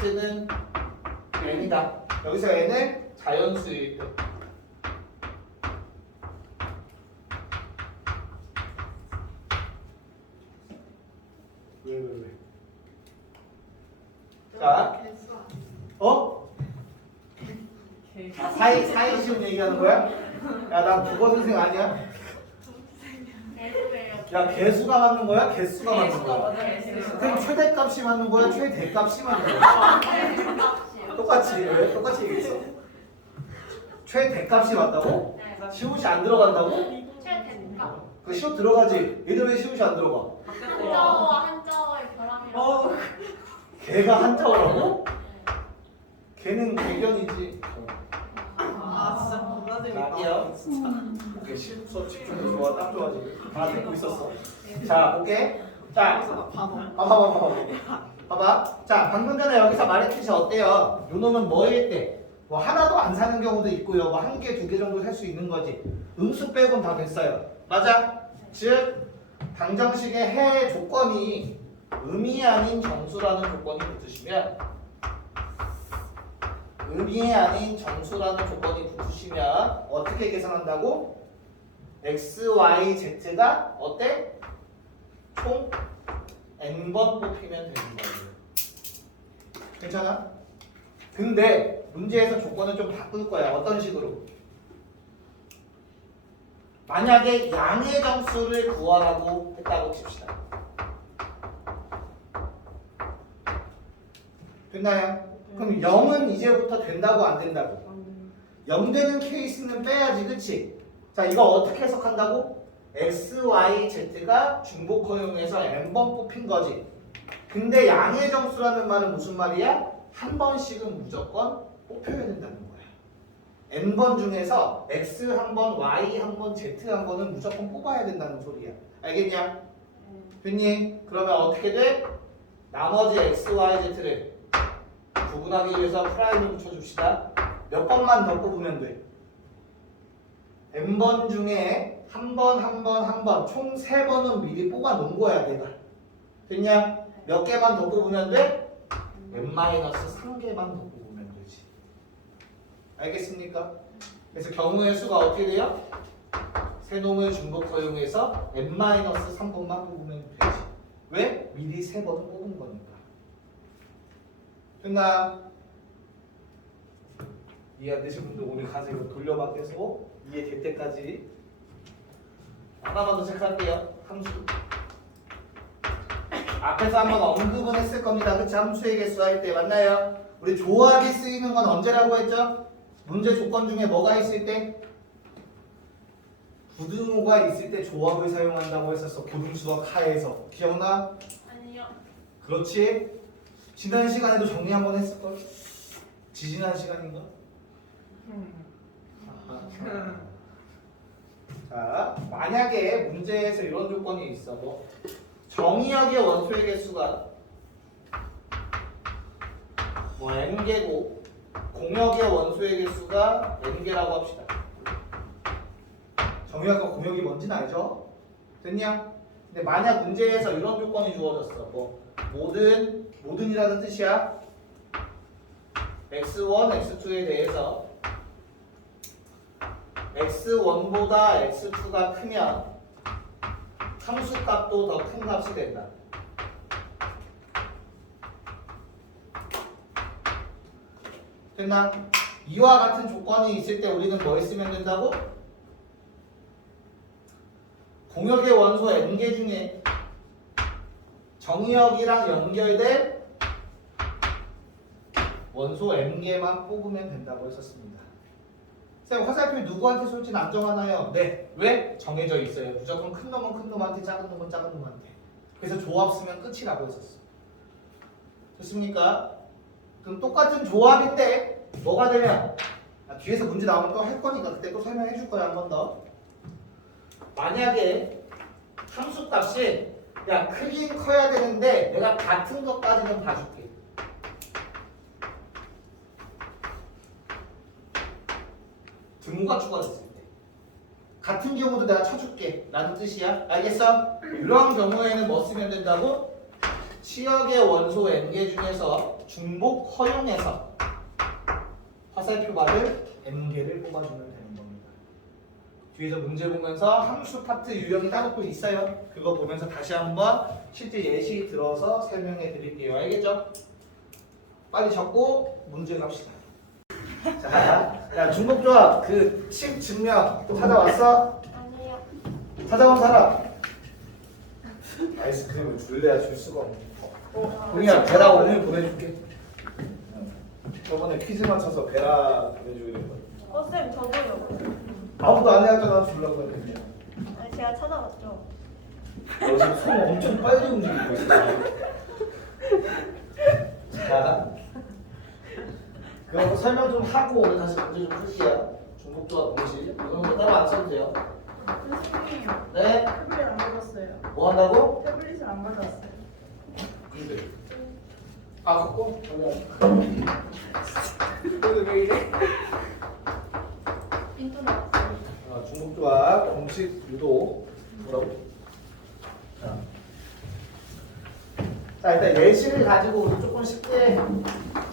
z는 n이다. 여기서 n은 자연수일 때. 왜? 자, 어? 사이 시험 얘기하는 거야? 야, 나 국어 선생 아니야? 야, 개수가 맞는 거야? 개수가 맞는 거야? 그럼 최대값이 맞는 거야? 최대값이 맞는 거야? 똑같이 왜? 똑같이 얘기했어. 최대값이 맞다고? 시옷이 안 들어간다고? 그 시옷 들어가지. 얘들 왜 시옷이 안 들어가? 한자어와 한자어의 결함이라고. 걔가 한자어라고? 걔는 개견이지. 진짜 겁나 재밌다. 아니야. 오케이, 수업 집중도 좋아. 딱 좋아 지금. 다 듣고 있었어. 자, 오케이. 자, 봐봐. 자, 방금 전에 여기서 말했듯이 어때요? 요 놈은 뭐 할 때? 뭐 하나도 안 사는 경우도 있고요. 뭐 한 개, 두 개 정도 살 수 있는 거지. 음수 빼곤 다 됐어요. 맞아? 즉 방정식의 해 조건이 음이 아닌 정수라는 조건이 붙으시면 음이 아닌 정수라는 조건이 붙으시면 어떻게 계산한다고? x, y, z가 어때? 총 n번 뽑히면 되는 거예요. 괜찮아? 근데 문제에서 조건을 좀 바꿀 거야. 어떤 식으로? 만약에 양의 정수를 구하라고 했다고 칩시다. 됐나요? 그럼 0은 이제부터 된다고 안 된다고? 0 되는 케이스는 빼야지, 그치? 자, 이거 어떻게 해석한다고? x, y, z가 중복 허용해서 n번 뽑힌 거지. 근데 양의 정수라는 말은 무슨 말이야? 한 번씩은 무조건 뽑혀야 된다는 거야. n번 중에서 x 한 번, y 한 번, z 한 번은 무조건 뽑아야 된다는 소리야. 알겠냐? 됐니? 그러면 어떻게 돼? 나머지 x, y, z를 구분하기 위해서 프라임을 붙여줍시다. 몇 번만 더 뽑으면 돼? n번 중에 한 번, 한 번, 한 번, 총 3번은 미리 뽑아 놓은 거야, 내가. 됐냐? 몇 개만 더 뽑으면 돼? n-3개만 더 뽑으면 되지. 알겠습니까? 그래서 경우의 수가 어떻게 돼요? 세 놈을 중복 허용해서 n-3번만 뽑으면 되지. 왜? 미리 3번을 뽑은 거니까. 됐나? 이해 안 되신 분들 오늘 가서 이거 돌려받아서 이해될 때까지 하나만 더 체크할게요. 함수. 앞에서 한번 언급은 했을 겁니다. 그치? 함수의 개수 할 때 맞나요? 우리 조합이 쓰이는 건 언제라고 했죠? 문제 조건 중에 뭐가 있을 때? 부등호가 있을 때 조합을 사용한다고 했었어. 고등수와 카에서. 기억나? 아니요. 그렇지? 지난 시간에도 정리 한번 했을걸? 지지난 시간인가? 자, 만약에 문제에서 이런 조건이 있어. 뭐 정의역의 원소의 개수가 뭐 n개고 공역의 원소의 개수가 n개라고 합시다. 정의역과 공역이 뭔지는 알죠? 됐냐? 근데 만약 문제에서 이런 조건이 주어졌어. 뭐 모든이라는 뜻이야. x1, x2에 대해서 x1보다 x2가 크면 함수값도 더 큰 값이 된다. 됐나? 이와 같은 조건이 있을 때 우리는 뭐 쓰면 된다고? 공역의 원소 n개 중에 정의역이랑 연결된 원소 m개만 뽑으면 된다고 했었습니다. 쌤, 화살표 누구한테 쏠지는 안 정하나요? 네. 왜? 정해져 있어요. 무조건 큰 놈은 큰 놈한테, 작은 놈은 작은 놈한테. 그래서 조합 쓰면 끝이라고 했었어. 좋습니까? 그럼 똑같은 조합인데 뭐가 되면 뒤에서 문제 나오면 또 할 거니까 그때 또 설명해 줄 거야. 한 번 더. 만약에 함수 값이 야 크긴 커야 되는데 내가 같은 것까지는 봐줄게. 등호가 추가됐을 때 같은 경우도 내가 쳐줄게 라는 뜻이야. 알겠어? 이런 경우에는 뭐 쓰면 된다고? 치역의 원소 n개 중에서 중복 허용해서 화살표 받을 n개를 뽑아주면 되는 겁니다. 뒤에서 문제 보면서 함수 파트 유형이 따로 또 있어요. 그거 보면서 다시 한번 실제 예시 들어서 설명해 드릴게요. 알겠죠? 빨리 적고 문제 갑시다. 자, 야 중복조합 그 식 증명 찾아왔어? 아니요. 찾아온 사람. 아이스크림을 줄래야 줄 수가 없네. 동이야 베라 오늘 보내줄게. 저번에 퀴즈 맞춰서 베라 보내주기로 했거든. 쌤 저도요. 아무도 안 해왔잖아. 주려고 했는데. 아니 제가 찾아봤죠. 너 지금 손 엄청 빨리 움직이고 있어. 자, 그럼 설명 좀 하고 오늘 다시 문제 좀 풀게요. 중복조합 공식 이거는 따로 안 써도 돼요. 선생님, 네? 태블릿 안 받았어요. 뭐 한다고? 태블릿을 안 받았어요. 근데 아 갖고? 아니야. 오늘 왜 이래? 빈도 나왔어요. 중복조합 공식 유도 뭐라고? 자 일단 예시를 가지고 우리 조금 쉽게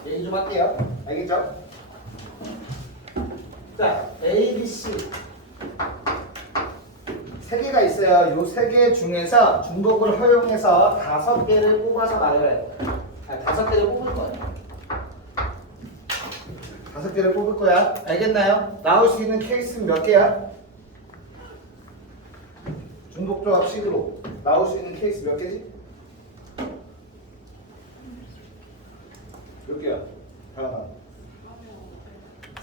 얘기 좀 할게요. 알겠죠? 자 A, B, C 세 개가 있어요. 이 세 개 중에서 중복을 허용해서 5개를 뽑아서 나열해야 돼요. 5개를 뽑을 거예요. 5개를 뽑을 거야. 알겠나요? 나올 수 있는 케이스는 몇 개야? 중복조합 식으로 나올 수 있는 케이스 몇 개지? 몇 개야? 하나.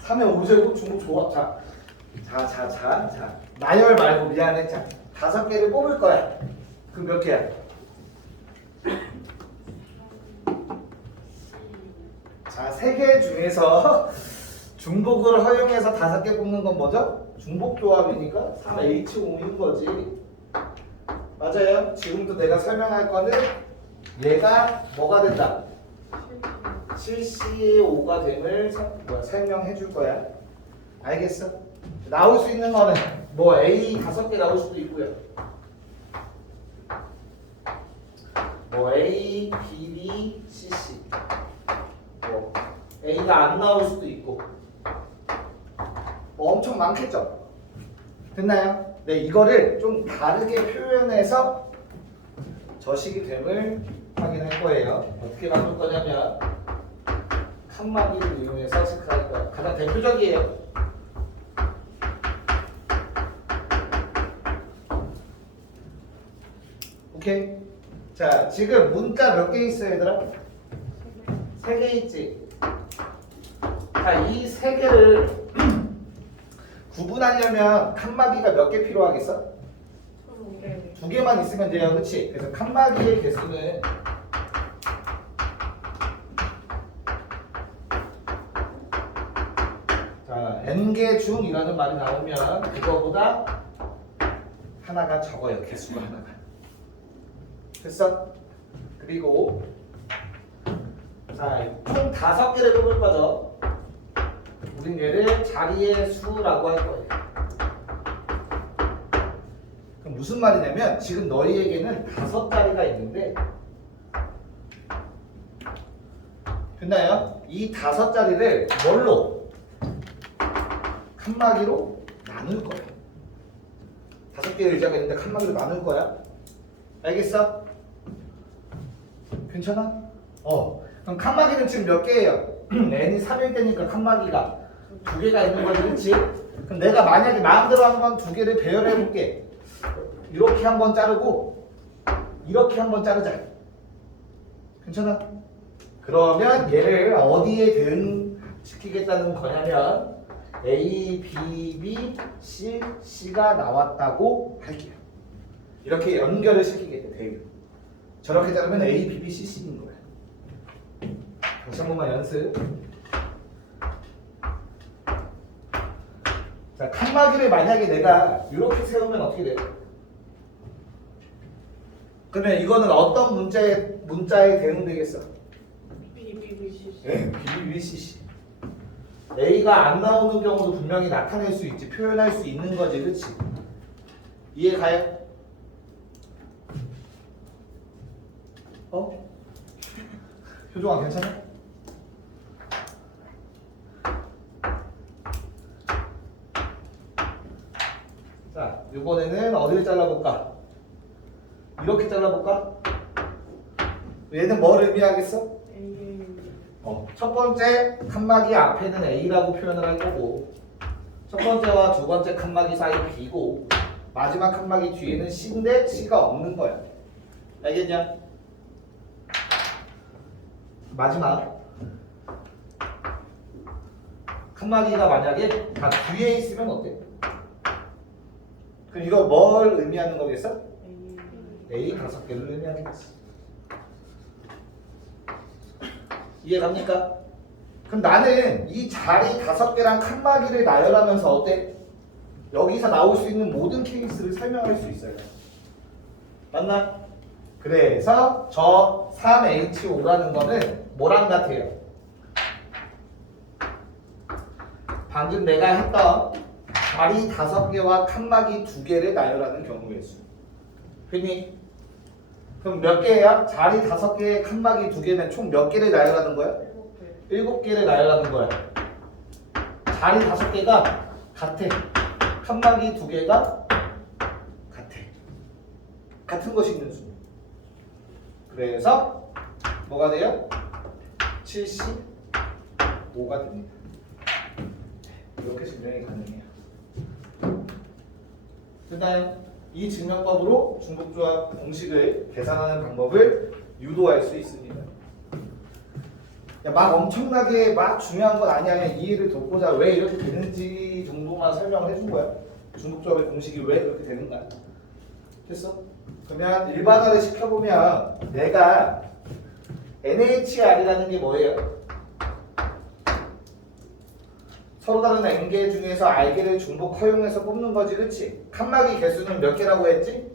3의 5제곱 중복조합. 자. 나열 말고 미안해. 자, 5개를 뽑을 거야. 그럼 몇 개야? 자, 3개 중에서 중복을 허용해서 5개 뽑는 건 뭐죠? 중복조합이니까 3H5인 거지. 맞아요. 지금도 내가 설명할 거는 얘가 뭐가 된다? 7C5가 됨을 설명해 줄 거야. 알겠어? 나올 수 있는 거는 뭐 A 5개 나올 수도 있고요. 뭐 A, B, B, C, C. 뭐 A가 안 나올 수도 있고. 뭐 엄청 많겠죠? 됐나요? 네, 이거를 좀 다르게 표현해서 저식이 됨을 확인할 거예요. 어떻게 만들 거냐면 칸막이를 이용해서 체크할 거예요. 가장 대표적이에요. 오케이. 자, 지금 문자 몇 개 있어요, 얘들아? 3개 있지. 자, 이 3개를 구분하려면 칸막이가 몇 개 필요하겠어? 2개만 있으면 돼요, 그렇지? 그래서 칸막이의 개수는 자, n개 중이라는 말이 나오면 그거보다 하나가 적어요, 개수가 하나가. 됐어? 그리고 자, 총 5개를 뽑을 거죠. 우린 얘를 자리의 수라고 할 거예요. 그럼 무슨 말이냐면 지금 너희에게는 5자리가 있는데 됐나요? 이 5자리를 뭘로? 칸막이로 나눌 거예요. 5개의 의자가 있는데 칸막이로 나눌 거야. 알겠어? 괜찮아? 그럼 칸막이는 지금 몇 개예요? n이 3일 때니까 칸막이가 2개가 있는 거지, 그렇지? 그럼 내가 만약에 마음대로 한번 2개를 배열해 볼게. 이렇게 한번 자르고 이렇게 한번 자르자. 괜찮아? 그러면 얘를 어디에 대응시키겠다는 거냐면 A, B, B, C, C가 나왔다고 할게요. 이렇게 연결을 시키겠다, 대응. 저렇게 자르면 A, B, B, C, C인 거야. 다시 한 번만 연습. 자, 칸막이를 만약에 내가 이렇게 세우면 어떻게 돼요? 그러면 이거는 어떤 문자에 대응되겠어? 네, BBCC. A가 안 나오는 경우도 분명히 나타낼 수 있지, 표현할 수 있는 거지, 그렇지? 이해 가요? 효종아 괜찮아? 자, 이번에는 어디를 잘라볼까? 이렇게 잘라볼까? 얘는 뭘 의미하겠어? 첫 번째 칸막이 앞에는 A라고 표현을 할 거고 첫 번째와 두 번째 칸막이 사이 B고 마지막 칸막이 뒤에는 C인데 C가 없는 거야. 알겠냐? 마지막 칸막이가 만약에 다 뒤에 있으면 어때? 그럼 이거 뭘 의미하는 거겠어? A 5개를 의미하겠지. 이해갑니까? 그럼 나는 이 자리 5개랑 칸막이를 나열하면서 어때? 여기서 나올 수 있는 모든 케이스를 설명할 수 있어요. 맞나? 그래서 저 3H5라는 거는 뭐랑 같아요? 방금 내가 했던 자리 5개와 칸막이 2개를 나열하는 경우의 수. 됐니? 그럼 몇 개야? 자리 5개, 칸막이 2개면 총 몇 개를 나열하는 거야? 7개를 나열하는 거야. 자리 5개가 같아. 칸막이 2개가 같아. 같은 것이 있는 수. 그래서 뭐가 돼요? 75가 됩니다. 이렇게 증명이 가능해요. 됐나요? 이 증명법으로 중복조합 공식을 계산하는 방법을 유도할 수 있습니다. 막 엄청나게 막 중요한 건 아니야. 그냥 이해를 돕고자 왜 이렇게 되는지 정도만 설명을 해준 거야. 중복조합의 공식이 왜 그렇게 되는가. 됐어? 그러면 일반화를 시켜보면 내가 NHR이라는 게 뭐예요? 서로 다른 N개 중에서 R개를 중복 허용해서 뽑는 거지, 그렇지? 칸막이 개수는 몇 개라고 했지?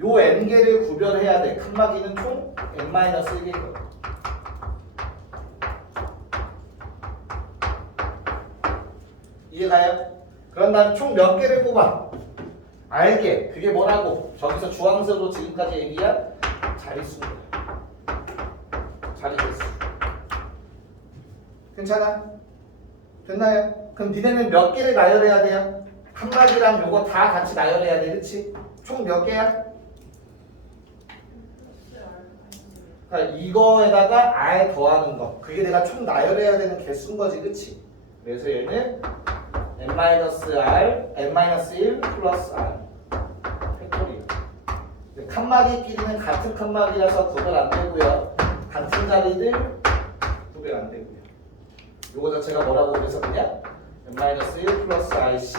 요 N개를 구별해야 돼. 칸막이는 총 N-1개거든. 이해가요? 그런 다음에 총 몇 개를 뽑아? R개. 그게 뭐라고? 저기서 주황색으로 지금까지 얘기한 자릿수인 거야. 자릿수. 괜찮아? 됐나요? 그럼 니네는 몇 개를 나열해야 돼요? 칸막이랑 요거 다 같이 나열해야 돼, 그치? 총 몇 개야? 그러니까 이거에다가 R 더하는 거. 그게 내가 총 나열해야 되는 개수인 거지, 그치? 그래서 얘는 n-r, n-1 플러스 r 팩토리얼. 칸막이끼리는 같은 칸막이라서 구별 안 되고요. 같은 자리들 구별 안 되고요. 요거 자체가 뭐라고 그랬었냐? n-1 플러스 ic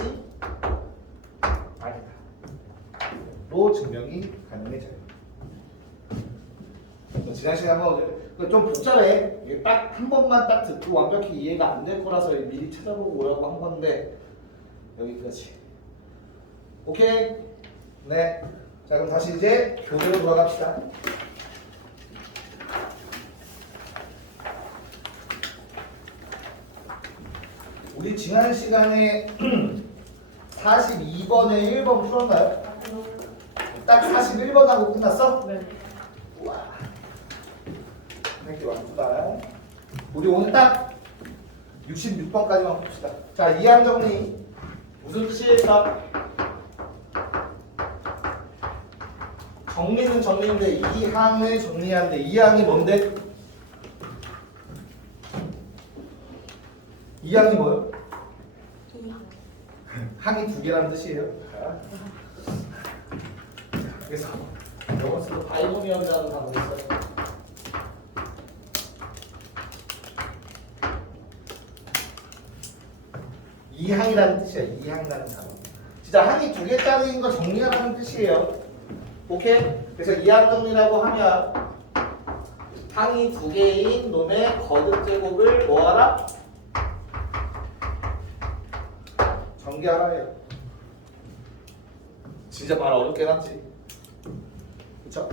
r이다. 로 증명이 가능해져요. 지난 시간에 한번 좀 복잡해. 딱 한 번만 딱 듣고 완벽히 이해가 안 될 거라서 미리 찾아보고 오라고 한 건데 여기까지. 오케이? 네. 자 그럼 다시 이제 교재로 돌아갑시다. 우리 지난 시간에 42번에 1번 풀었나요? 딱 41번 하고 끝났어? 네. 우와. 이렇게 완수다. 우리 오늘 딱 66번까지만 봅시다. 자, 이항 정리. 무슨 뜻일까? 정리는 정리인데 이 항을 정리하는데 이 항이 뭔데? 이 항이 뭐예요? 항이 2개라는 뜻이에요. 자. 그래서 영어 쓰고 바이노미얼이라는 단어가 있어요. 이항이라는 뜻이야. 이항이라는 단어. 진짜 항이 2개짜리인 거 정리하라는 뜻이에요. 오케이? 그래서 이항 정리라고 하면 항이 2개인 놈의 거듭 제곱을 뭐하라? 전개하라 해요. 진짜 말 어렵게 해놨지. 그쵸?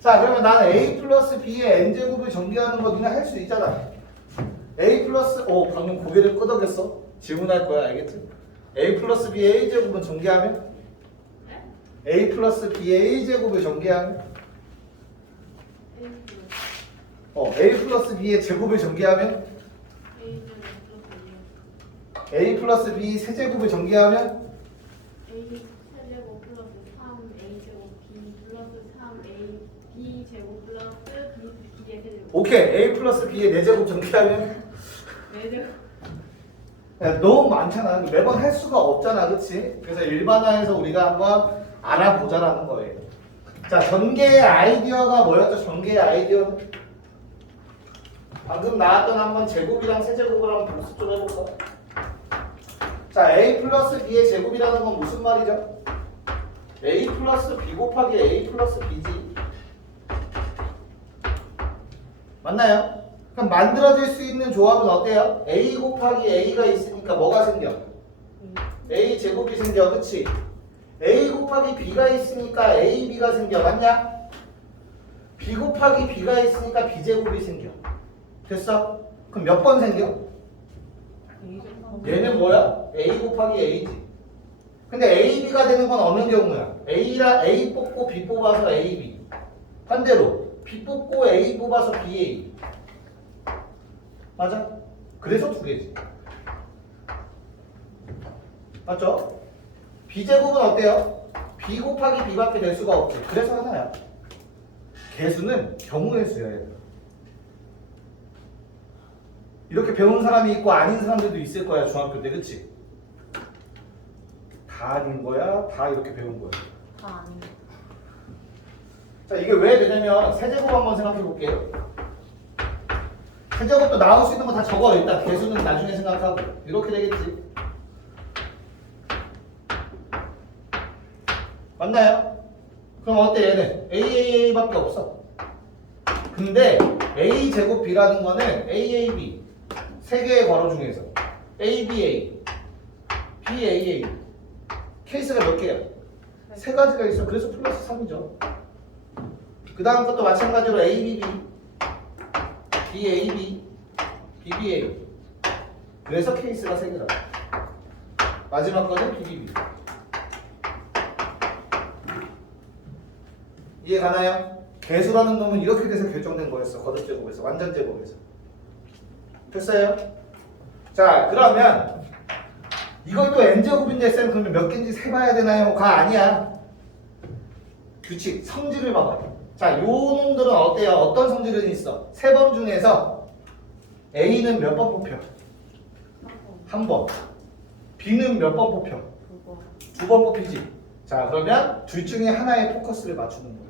자 그러면 나는 A 플러스 B의 N제곱을 전개하는 거 니네 할 수 있잖아. A 플러스 방금 고개를 끄덕였어. 질문할 거야. 알겠지? A 플러스 B의 A제곱은 전개하면? A 플러스 B의 A제곱을 전개하면? A 플러스 B의 제곱을 전개하면? A 플러스 B 세제곱을 전개하면? A 세제곱 플러스 3A 제곱 B 플러스 3A B 제곱 플러스 B의 세제곱. 오케이. A 플러스 B의 4제곱 전개하면? 4제곱. 야, 너무 많잖아. 매번 할 수가 없잖아. 그치? 그래서 일반화해서 우리가 한번 알아보자라는 거예요. 자, 전개의 아이디어가 뭐였죠? 전개의 아이디어는? 방금 나왔던 한번 제곱이랑 세제곱을 한번 복습 좀 해볼까? 자, A 플러스 B의 제곱이라는 건 무슨 말이죠? A 플러스 B 곱하기 A 플러스 B지. 맞나요? 그럼 만들어질 수 있는 조합은 어때요? A 곱하기 A가 있으니까 뭐가 생겨? A 제곱이 생겨, 그치? A 곱하기 B가 있으니까 AB가 생겨, 맞냐? B 곱하기 B가 있으니까 B 제곱이 생겨. 됐어? 그럼 몇 번 생겨? 얘는 뭐야? A 곱하기 A지. 근데 AB가 되는 건 어느 경우야? A 뽑고 B 뽑아서 AB. 반대로 B 뽑고 A 뽑아서 BA. 맞아? 그래서 두 개지. 맞죠? B제곱은 어때요? B 곱하기 B밖에 될 수가 없지. 그래서 하나야. 개수는 경우의 수야. 얘들아. 이렇게 배운 사람이 있고 아닌 사람들도 있을 거야. 중학교 때. 그치? 다 아닌 거야? 다 이렇게 배운 거야? 다 아닌 자, 이게 왜 되냐면 세제곱 한번 생각해 볼게요. 세제곱도 나올 수 있는 거 다 적어. 일단 개수는 나중에 생각하고. 이렇게 되겠지. 맞나요? 그럼 어때 얘는? AAA밖에 없어. 근데 A제곱 B라는 거는 AAB 세 개의 괄호 중에서 ABA, BAA 케이스가 몇 개야? 세 가지가 있어. 그래서 플러스 3이죠. 그 다음 것도 마찬가지로 ABB, BAB, BBA. 그래서 케이스가 세 개다. 마지막 거는 BBB. 이해 가나요? 개수라는 놈은 이렇게 돼서 결정된 거였어. 거듭 제곱에서, 완전 제곱에서. 됐어요? 자, 그러면 이걸 또 n제곱인데 쌤 그러면 몇 개인지 세봐야 되나요? 가 아니야. 규칙, 성질을 봐봐. 자, 요 놈들은 어때요? 어떤 성질은 있어? 세 번 중에서 A는 몇 번 뽑혀? 한 번. B는 몇 번 뽑혀? 두 번 뽑히지. 자, 그러면 둘 중에 하나의 포커스를 맞추는 거야.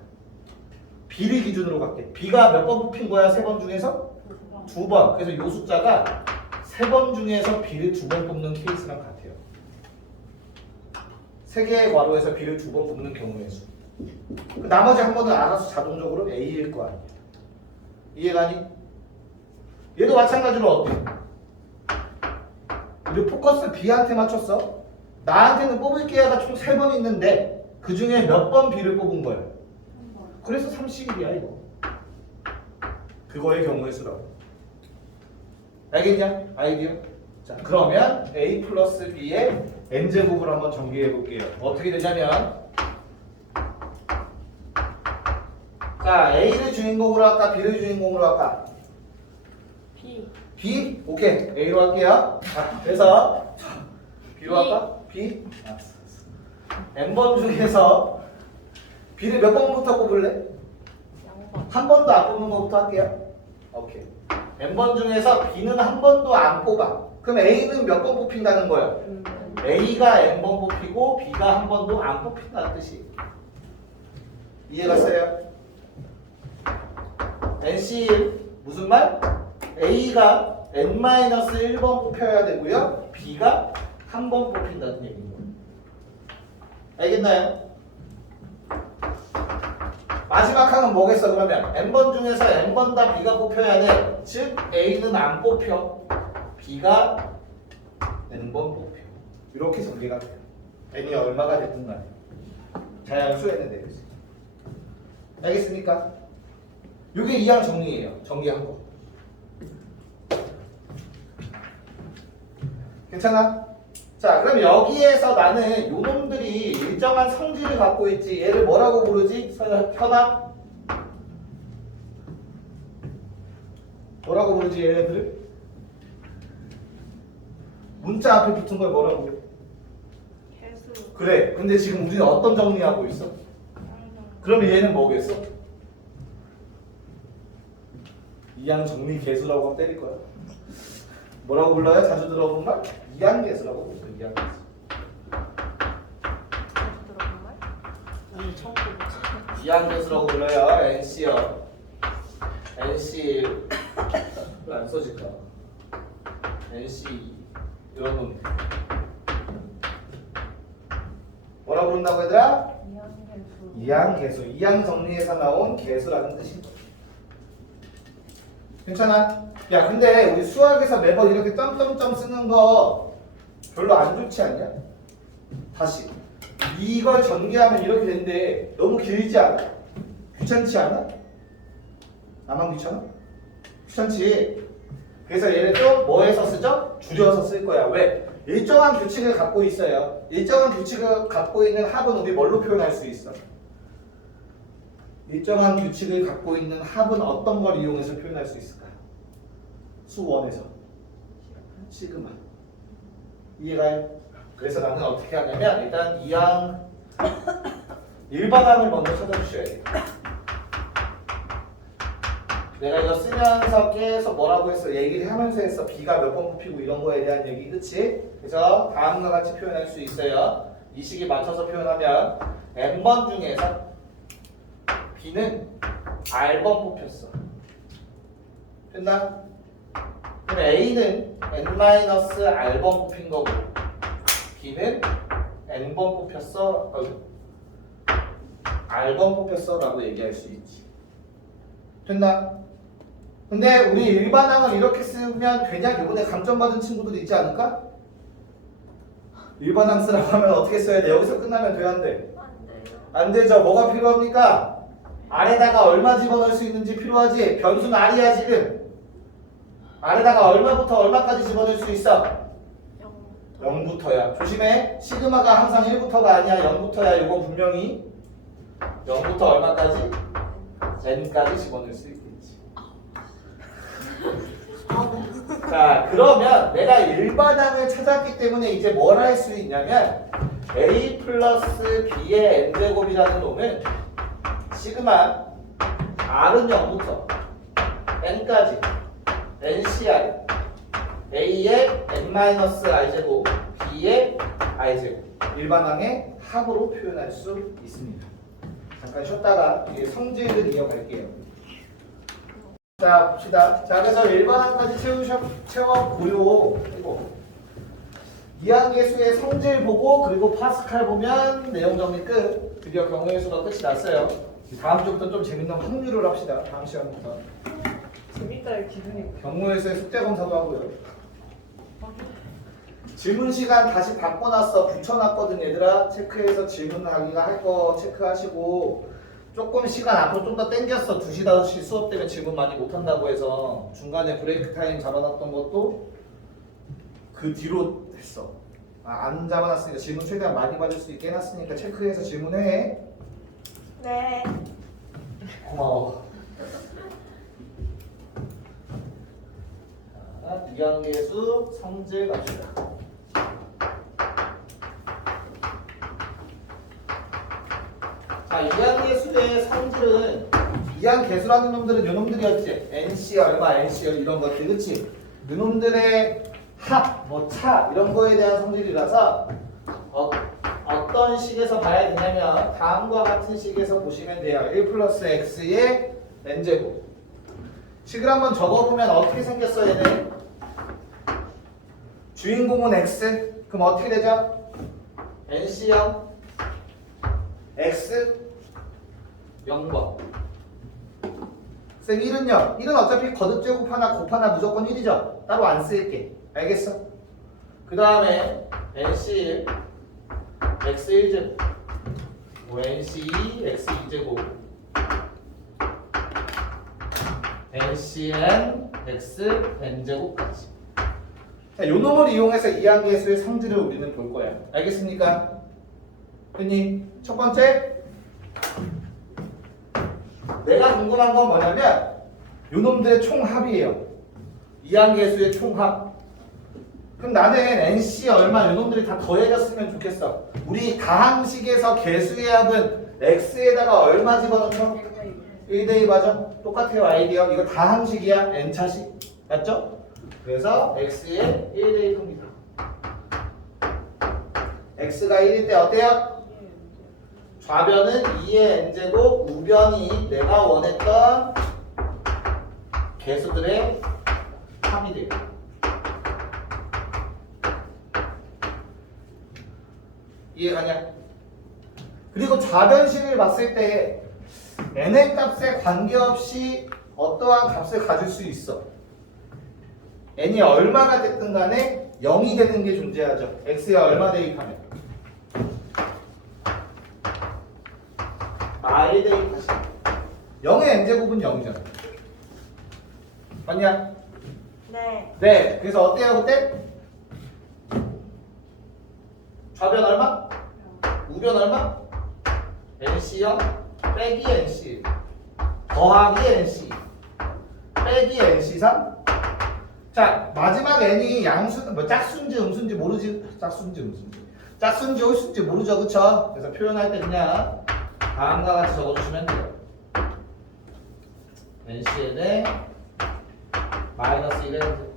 B를 기준으로 갈게. B가 몇 번 뽑힌 거야? 세 번 중에서? 두 번. 그래서 요 숫자가 세 번 중에서 B를 두 번 뽑는 케이스랑 같아요. 세 개의 괄호에서 B를 두 번 뽑는 경우의 수. 나머지 한 번은 알아서 자동적으로 A일 거 아니야. 이해가니? 얘도 마찬가지로 어때? 우리 포커스 B한테 맞췄어. 나한테는 뽑을 기회가 총 3번 있는데 그 중에 몇 번 B를 뽑은 거야? 그래서 30일이야 이거. 그거의 경우의 수라고. 알겠냐? 아이디어? 자, 그러면 A 플러스 B의 n제곱을 한번 정리해 볼게요. 어떻게 되냐면 자, A를 주인공으로 할까? B를 주인공으로 할까? B. B? 오케이. A로 할게요. 자, 그래서 B로 할까? B? 알았어. n번 중에서 B를 몇 번부터 뽑을래? 한 번도 안 뽑는 것부터 할게요. 오케이. n번 중에서 B는 한 번도 안 뽑아. 그럼 A는 몇 번 뽑힌다는 거야? A가 n번 뽑히고 B가 한 번도 안 뽑힌다는 뜻이. 이해갔어요? NC1 무슨 말? A가 n-1번 뽑혀야 되고요. B가 한 번 뽑힌다는 얘기입니다. 알겠나요? 마지막 항은 뭐겠어 그러면? n번 중에서 n번 다 B가 뽑혀야 돼. 즉 A는 안 뽑혀. B가 n번 뽑혀. 이렇게 전개가 돼요. n이 얼마가 됐든 간에. 자연수에는 되겠지. 알겠습니까? 이게 2항 정리예요. 정리한 거. 괜찮아? 자, 그럼 여기에서 나는 요놈들이 일정한 성질을 갖고 있지. 얘를 뭐라고 부르지? 현아? 뭐라고 부르지 얘네들을? 문자 앞에 붙은 걸 뭐라고 그래? 개수. 그래. 근데 지금 우리는 어떤 정리하고 있어? 그러면 얘는 뭐겠어? 이항 정리 개수라고 하면 때릴 거야. 뭐라고 불러요? 자주 들어본 말? 이항 개수라고 불러요. 이항 개수. 들어본 말? 아니 처음 들어봤어. 이항 개수라고 불러요. NC요. NC 왜 안 써질까? NC 이런 놈. 뭐라고 부른다고 얘들아? 이항계수. 이항 개수. 이항 정리에서 나온 개수라는 뜻입니다. 괜찮아? 야, 근데 우리 수학에서 매번 이렇게 점점점 쓰는 거 별로 안 좋지 않냐? 다시 이걸 전개하면 이렇게 되는데 너무 길지 않아? 귀찮지 않아? 나만 귀찮아? 귀찮지? 그래서 얘를 좀 뭐해서 쓰죠? 줄여서 쓸 거야. 왜? 일정한 규칙을 갖고 있어요. 일정한 규칙을 갖고 있는 합은 우리 뭘로 표현할 수 있어? 일정한 규칙을 갖고 있는 합은 어떤 걸 이용해서 표현할 수 있을까? 수원에서 시그마. 이해가요? 그래서 나는 어떻게 하냐면 일단 이항 일반항을 먼저 찾아주셔야 돼요. 내가 이거 쓰면서 계속 뭐라고 했어? 얘기를 하면서 했어. B가 몇 번 뽑히고 이런 거에 대한 얘기, 그치? 그래서 다음과 같이 표현할 수 있어요. 이 식에 맞춰서 표현하면 N번 중에서 B는 R번 뽑혔어. 됐나? 그럼 A는 N-R번 뽑힌 거고 B는 N번 뽑혔어. R번 뽑혔어 라고 얘기할 수 있지. 됐나? 근데 우리 일반항을 이렇게 쓰면 되냐? 이번에 감점받은 친구들 있지 않을까? 일반항 쓰라고 하면 어떻게 써야 돼? 여기서 끝나면 돼, 안 돼? 안 돼요. 안 되죠. 뭐가 필요합니까? 아래다가 얼마 집어넣을 수 있는지 필요하지. 변수는 R이야 지금. 아래다가 얼마부터 얼마까지 집어넣을 수 있어? 0부터야. 조심해. 시그마가 항상 1부터가 아니야. 0부터야. 이거 분명히 0부터 얼마까지? n까지 집어넣을 수 있겠지. 자, 그러면 내가 일반항을 찾았기 때문에 이제 뭘 할 수 있냐면 a 플러스 b의 n제곱이라는 놈은 시그마 r은 0부터 n까지 ncr a의 n-r제곱 b의 r제곱 일반항의 합으로 표현할 수 있습니다. 잠깐 쉬었다가 이게 성질을 이어갈게요. 자, 봅시다. 자, 그래서 일반항까지 채워보요. 그리고 이항계수의 성질 보고 그리고 파스칼 보면 내용 정리 끝. 드디어 경우의 수가 끝이 났어요. 다음 주부터 좀 재밌는 확률을 합시다. 다음 시간부터. 재밌다의 기준이 경우의 수의 숙제 검사도 하고요. 질문 시간 다시 바꿔놨어. 붙여놨거든 얘들아. 체크해서 질문하기가 할 거 체크하시고 조금 시간 앞으로 좀 더 땡겼어. 2시, 5시 수업 때문에 질문 많이 못한다고 해서 중간에 브레이크 타임 잡아놨던 것도 그 뒤로 했어. 안 잡아놨으니까 질문 최대한 많이 받을 수 있게 해놨으니까 체크해서 질문해. 네. 고마워. 자, 이항계수 성질 갑시다. 자, 이항계수의 성질은 이항계수라는 놈들은 요놈들이었지. NC 얼마, NC 이런 것들, 그치? 요놈들의 합, 뭐 차 이런 거에 대한 성질이라서 어떤 식에서 봐야 되냐면 다음과 같은 식에서 보시면 돼요. 1 플러스 x의 n제곱. 식을 한번 적어보면 어떻게 생겼어 얘는? 주인공은 x. 그럼 어떻게 되죠? NC0 x 0번. 쌤 1은요? 1은 어차피 거듭제곱 하나 곱 하나 무조건 1이죠? 따로 안 쓸게. 알겠어? 그 다음에 NC1 x1제곱 NC2 x2제곱 NCN x n제곱까지. 자, 요 놈을 이용해서 이항계수의 성질을 우리는 볼 거야. 알겠습니까? 흔히 첫 번째 내가 궁금한 건 뭐냐면 요 놈들의 총합이에요. 이항계수의 총합. 그럼 나는 NC 얼마 요 놈들이 다 더해졌으면 좋겠어. 우리 다항식에서 계수의 합은 X에다가 얼마 집어넣죠? 1대2 맞아? 똑같아요. 아이디어. 이거 다항식이야. N차식. 맞죠? 그래서 X의 1대1 큽니다. X가 1일 때 어때요? 좌변은 2의 n제곱, 우변이 내가 원했던 개수들의 합이 돼요. 이해가냐? 그리고 좌변식을 봤을 때 n의 값에 관계없이 어떠한 값을 가질 수 있어. n이 얼마가 됐든 간에 0이 되는 게 존재하죠. x에 얼마 대입하면 r 대입하시면 0의 n제곱은 0이잖아. 맞냐? 네. 네. 그래서 어때요 그때? 좌변 얼마? 우변 얼마? NC0 빼기 NC 더하기 NC 빼기 NC3. 자 마지막 n이 양수 뭐 짝수인지 음수인지 모르지. 짝수인지 홀수인지 모르죠, 그쵸? 그래서 표현할 때 그냥 다음과 같이 적어주시면 돼요. NCN에 마이너스 1은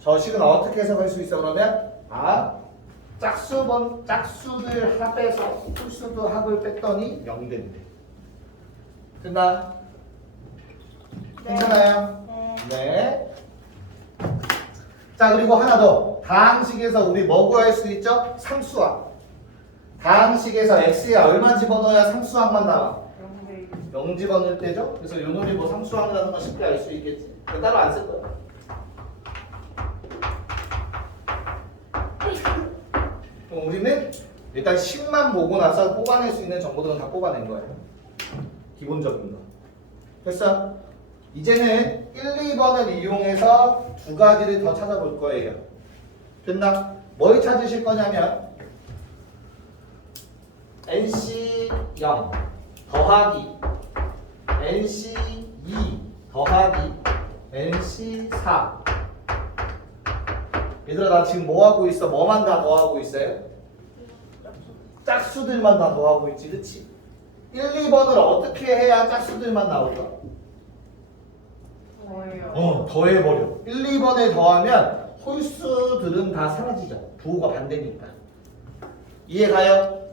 저 식은 어떻게 해석할 수 있어 그러면? 짝수들 합에서 홀수도 합을 뺐더니 0이 된대. 됐나? 괜찮아요? 네. 네. 자 그리고 하나 더. 다항식에서 우리 뭐 구할 수 있죠? 상수항. 다항식에서 x에 얼마 집어넣어야 상수항만 나와? 0 집어넣을 때죠? 그래서 요 놈이 뭐 상수항이라는 건 쉽게 알 수 있겠지. 따로 안 쓸 거야. 그럼 우리는 일단 10만 보고 나서 뽑아낼 수 있는 정보들은 다 뽑아낸 거예요. 기본적인 거. 됐어? 이제는 1, 2번을 이용해서 두 가지를 더 찾아볼 거예요. 됐나? 뭘 찾으실 거냐면 NC0 더하기 NC2 더하기 NC4. 얘들아 나 지금 뭐 하고 있어? 뭐만 다 더하고 있어요? 짝수들만 다 더하고 있지, 그치? 1, 2번을 어떻게 해야 짝수들만 나올까? 더해버려. 1, 2번에 더하면 홀수들은 다 사라지죠. 부호가 반대니까. 이해가요?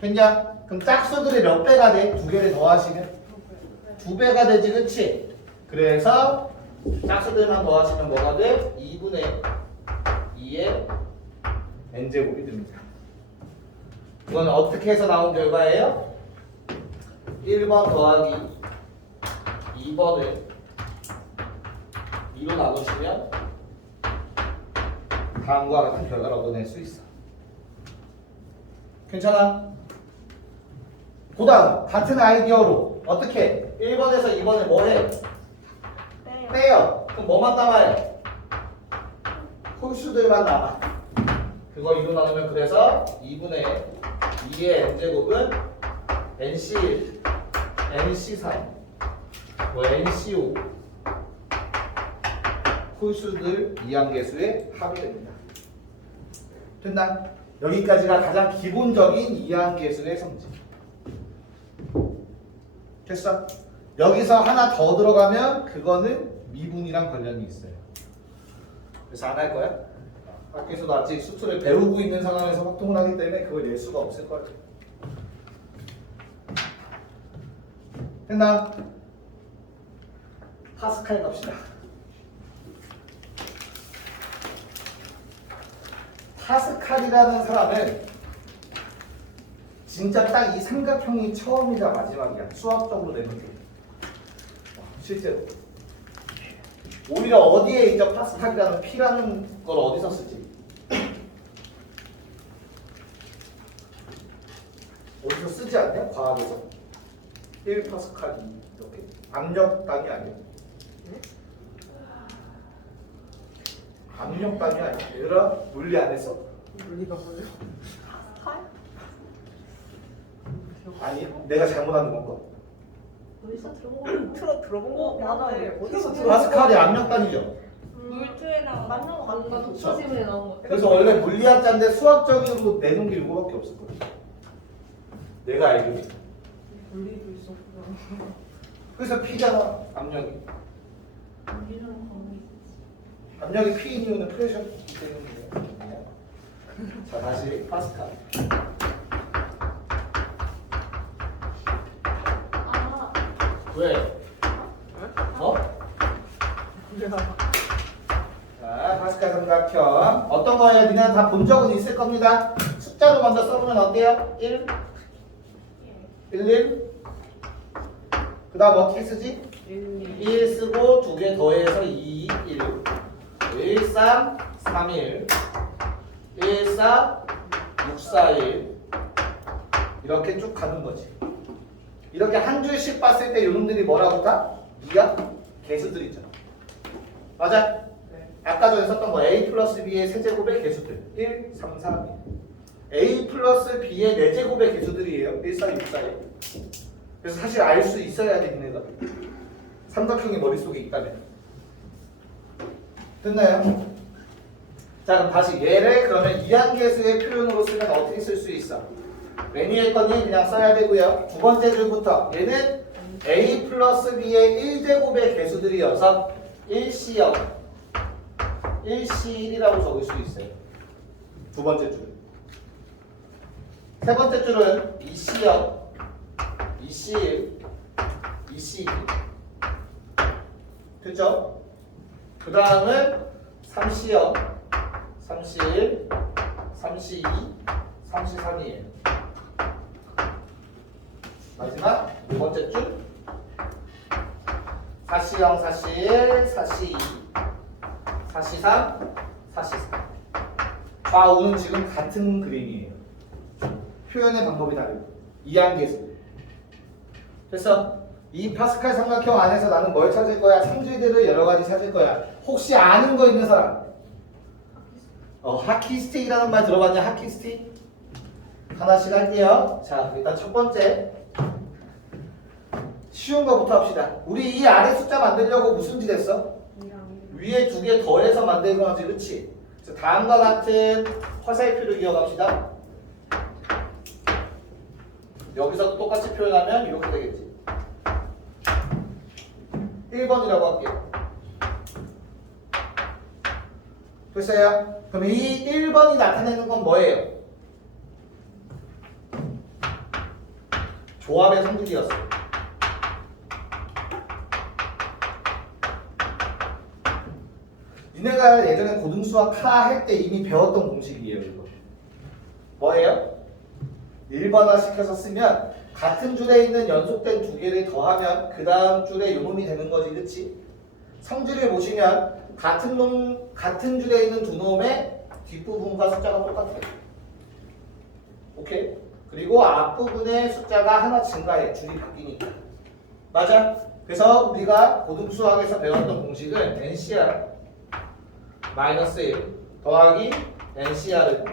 됐냐? 그럼 짝수들이 몇 배가 돼? 두 개를 더하시면? 두 배가 되지, 그치? 그래서 짝수들만 더하시면 뭐가 돼? 2분의 2의 n제곱이 됩니다. 이건 어떻게 해서 나온 결과예요? 1번 더하기 2번을 2로 나누시면 다음과 같은 결과를 얻어낼 수 있어. 괜찮아? 그 다음 같은 아이디어로 어떻게 1번에서 2번을 뭐 해? 빼요. 빼요. 그럼 뭐만 남아요? 홀수들만 남아. 그거 2로 나누면 그래서 2분의 2의 n제곱은 NC1, NC3, 뭐 NC5 홀수들 이항계수의 합이 됩니다. 됐나? 여기까지가 가장 기본적인 이항계수의 성질. 됐어? 여기서 하나 더 들어가면 그거는 미분이랑 관련이 있어요. 그래서 안 할 거야? 학교에서도 아직 수투를 배우고 있는 상황에서 확통을 하기 때문에 그걸 낼 수가 없을 거야. 됐나? 파스칼 갑시다. 파스칼이라는 사람은 진짜 딱 이 삼각형이 처음이자 마지막이야. 수학적으로 내면 돼. 실제로. 오히려 어디에 있죠? 파스칼이라는 P라는 걸 어디서 쓰지? 어디서 쓰지 않냐? 과학에서? 1파스칼이 이렇게 압력 단위 아니야? 압력 단위 아니야? 얘들아 물리 안 했어? 물리가 뭐죠? 아니 내가 잘못한 건가? 어디서 들어본 거 맞아요. 어디서 파스칼이 압력 단위죠? 물주에 나온 맞는 거 같은가? 독서지문에 나온 거. 그래서 원래 물리학자인데 수학적으로 내놓은 게 이거밖에 없을 거야. 내가 알기로. 물리도 있었구나. 그래서 P잖아 압력이. 우리랑 관계 있었지. 압력이 P인 이유는 프레셔 때문이에요. 자 다시 파스칼. 아, 왜? 어? 그래서 자 파스칼 삼각형 어떤 거예요? 니네 다 본 적은 있을 겁니다. 숫자로 먼저 써보면 어때요? 1 1 그 다음 어떻게 쓰지? 1 쓰고 두 개 더해서 2 1 1 3 3 1 1 4 6 4 1 이렇게 쭉 가는 거지. 이렇게 한 줄씩 봤을 때 이놈들이 뭐라고 다? 이하 개수들 있잖아. 맞아? 아까 전에 썼던 거 a 플러스 b의 세제곱의 개수들 1, 3, 4, 2 a 플러스 b의 4제곱의 개수들이에요. 1, 4, 6, 4에. 그래서 사실 알 수 있어야 돼 니네가. 삼각형이 머릿속에 있다면. 됐나요? 자 그럼 다시 얘를 그러면 이항계수의 표현으로 쓰면 어떻게 쓸 수 있어? 맨 위에 거니 그냥 써야 되고요. 두 번째 줄부터 얘는 a 플러스 b의 1제곱의 개수들이어서 1C0 1C1이라고 적을 수 있어요. 두 번째 줄. 세 번째 줄은 2C0 2C1 2C2 됐죠? 그 다음은 3C0 3C1 3C2 3C3이에요. 마지막 네 번째 줄 4C0 4C1 4C2 4C3 4C4 좌우는 지금 같은 그림이에요. 표현의 방법이 다르고 이항계수. 그래서 이 파스칼 삼각형 안에서 나는 뭘 찾을 거야? 성질들을 여러 가지 찾을 거야. 혹시 아는 거 있는 사람? 하키스틱이라는 말 들어봤냐? 하키스틱? 하나씩 할게요. 자, 일단 첫 번째 쉬운 거부터 합시다. 우리 이 아래 숫자 만들려고 무슨 짓 했어? 위에 두 개 더해서 만든 거지, 그렇지? 다음과 같은 화살표를 기억합시다. 여기서도 똑같이 표현하면 이렇게 되겠지. 1번이라고 할게요. 됐어요? 그럼 이 1번이 나타내는 건 뭐예요? 조합의 성질이었어요. 니네가 예전에 고등수학 카 할 때 이미 배웠던 공식이에요. 이거 뭐예요? 1번화 시켜서 쓰면 같은 줄에 있는 연속된 두 개를 더하면 그 다음 줄에 요놈이 되는 거지, 그치? 성질을 보시면 같은 줄에 있는 두 놈의 뒷부분과 숫자가 똑같아요. 오케이? 그리고 앞부분의 숫자가 하나 증가해. 줄이 바뀌니까. 맞아? 그래서 우리가 고등수학에서 배웠던 공식은 NCR 마이너스 1 더하기 NCR은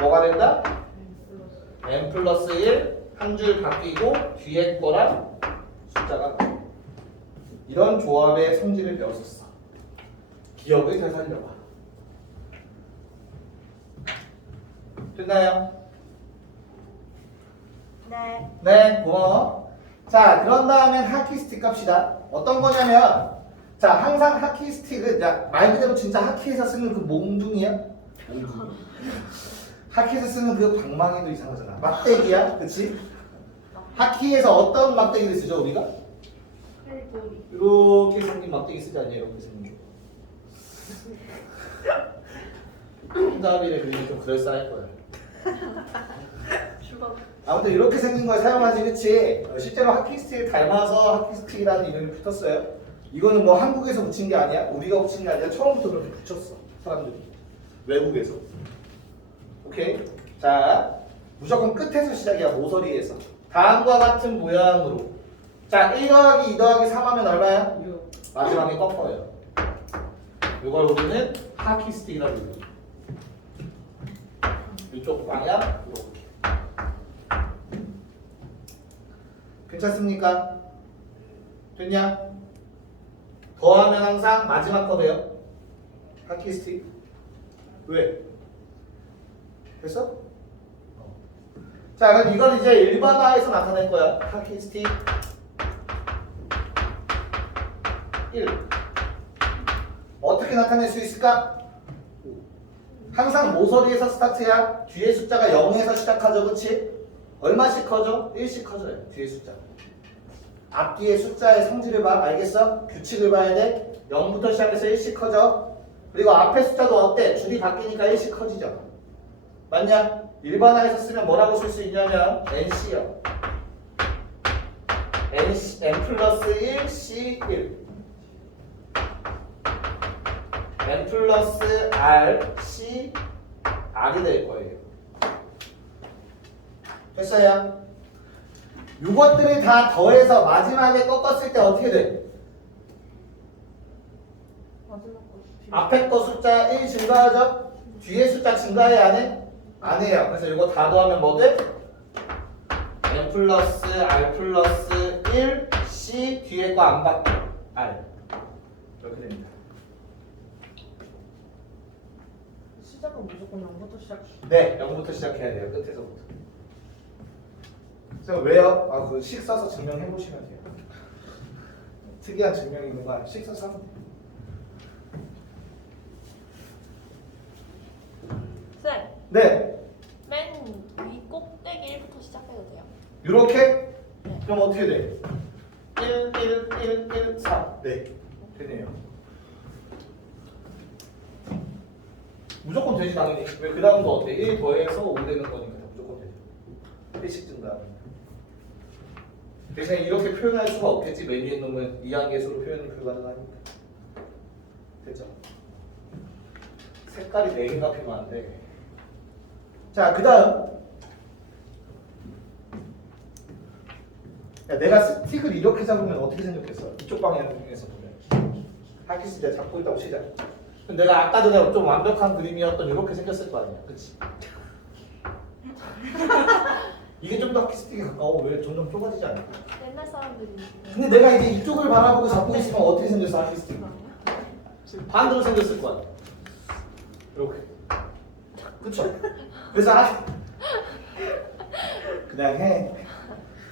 뭐가 된다? n 플러스 1 한 줄 바뀌고 뒤에 거랑 숫자가 이런 조합의 성질을 배웠었어. 기억을 되살려봐. 됐나요? 네. 네, 고마워. 자, 그런 다음엔 하키스틱 갑시다. 어떤 거냐면, 자, 항상 하키스틱은 말 그대로 진짜 하키에서 쓰는 그 몽둥이야? 몽둥이. 하키에서 쓰는 그 방망이도 이상하잖아. 막대기야, 그치? 하키에서 어떤 막대기를 쓰죠, 우리가? 칼고리. 이렇게 생긴 막대기 쓰지 않냐, 이렇게 생긴 거. 손잡이를 그리면 좀 그럴싸할 거야. 아무튼 이렇게 생긴 걸 사용하지, 그치? 실제로 하키스틱을 닮아서 하키스틱이라는 이름이 붙었어요. 이거는 뭐 한국에서 붙인 게 아니야. 우리가 붙인 게 아니라 처음부터 그렇게 붙였어, 사람들이. 외국에서. 오케이? 자, 무조건 끝에서 시작이야, 모서리에서. 다음과 같은 모양으로. 자, 1 더하기 2 더하기 3 하면 얼마야? 6. 마지막에 꺾어요. 이걸 우리는 하키스틱이라고 해요. 이쪽 방향, 이렇게. 괜찮습니까? 됐냐? 더하면 항상 마지막 거 돼요. 하키스틱. 왜? 됐어? 자, 그럼 이건 이제 일반화해서 나타낼 거야. 하키스틱 1. 어떻게 나타낼 수 있을까? 항상 모서리에서 스타트야. 뒤에 숫자가 0에서 시작하죠, 그치? 얼마씩 커져? 1씩 커져요, 뒤에 숫자. 앞뒤의 숫자의 성질을 봐, 알겠어? 규칙을 봐야 돼. 0부터 시작해서 1씩 커져. 그리고 앞에 숫자도 어때? 줄이 바뀌니까 1씩 커지죠. 맞냐? 일반화해서 쓰면 뭐라고 쓸 수 있냐면 NC요. N 플러스 1, C1. N 플러스 R, C, R이 될 거예요. 됐어요? 요것들을 다 더해서 마지막에 꺾었을 때 어떻게 돼? 마지막 거. 앞에 거 숫자 1 증가하죠? 뒤에 숫자 증가해 안 해? 안 해요. 그래서 이거 다 더하면 뭐 돼? n 플러스 r 플러스 1 c 뒤에 거 안 바뀌어 r 이렇게 됩니다. 시작은 무조건 0부터 시작. 네, 0부터 시작해야 돼요. 끝에서부터. 그래서 왜요? 아, 그 식 써서 증명해 보시면 돼요. 특이한 증명이 있는 거 아니에요? 식 써서 하면 돼요. 쌤, 네, 맨 위 꼭대기 1부터 시작해도 돼요? 이렇게? 네. 그럼 어떻게 돼? 1, 1, 1, 1, 4. 네, 되네요. 무조건 되지 당연히. 왜 그 다음도 어때? 1 더해서 5 되는 거니까 다 무조건 되죠. 회식 증가. 대신에 이렇게 표현할 수가 없겠지. 맨 위에 놈은 이항계수로 표현이 불가능하니까. 됐죠? 색깔이 4개가 필요한데. 자, 그 다음. 야, 내가 스틱을 이렇게 잡으면 어떻게 생겼겠어? 이쪽 방향에서 보면. 하키스 때 잡고 있다고 치자. 그럼 내가 아까 전에 좀 완벽한 그림이었던 이렇게 생겼을 거 아니야. 그치? 이게 좀 더 하키스틱에 가까워. 왜 점점 좁아지지 않을까? 옛날 사람들이. 근데 내가 이제 이쪽을 바라보고 잡고 있으면 어떻게 생겼어? 하키스틱. 반대로 생겼을 거 아니야. 이렇게. 그쵸? 그래서 그냥 해.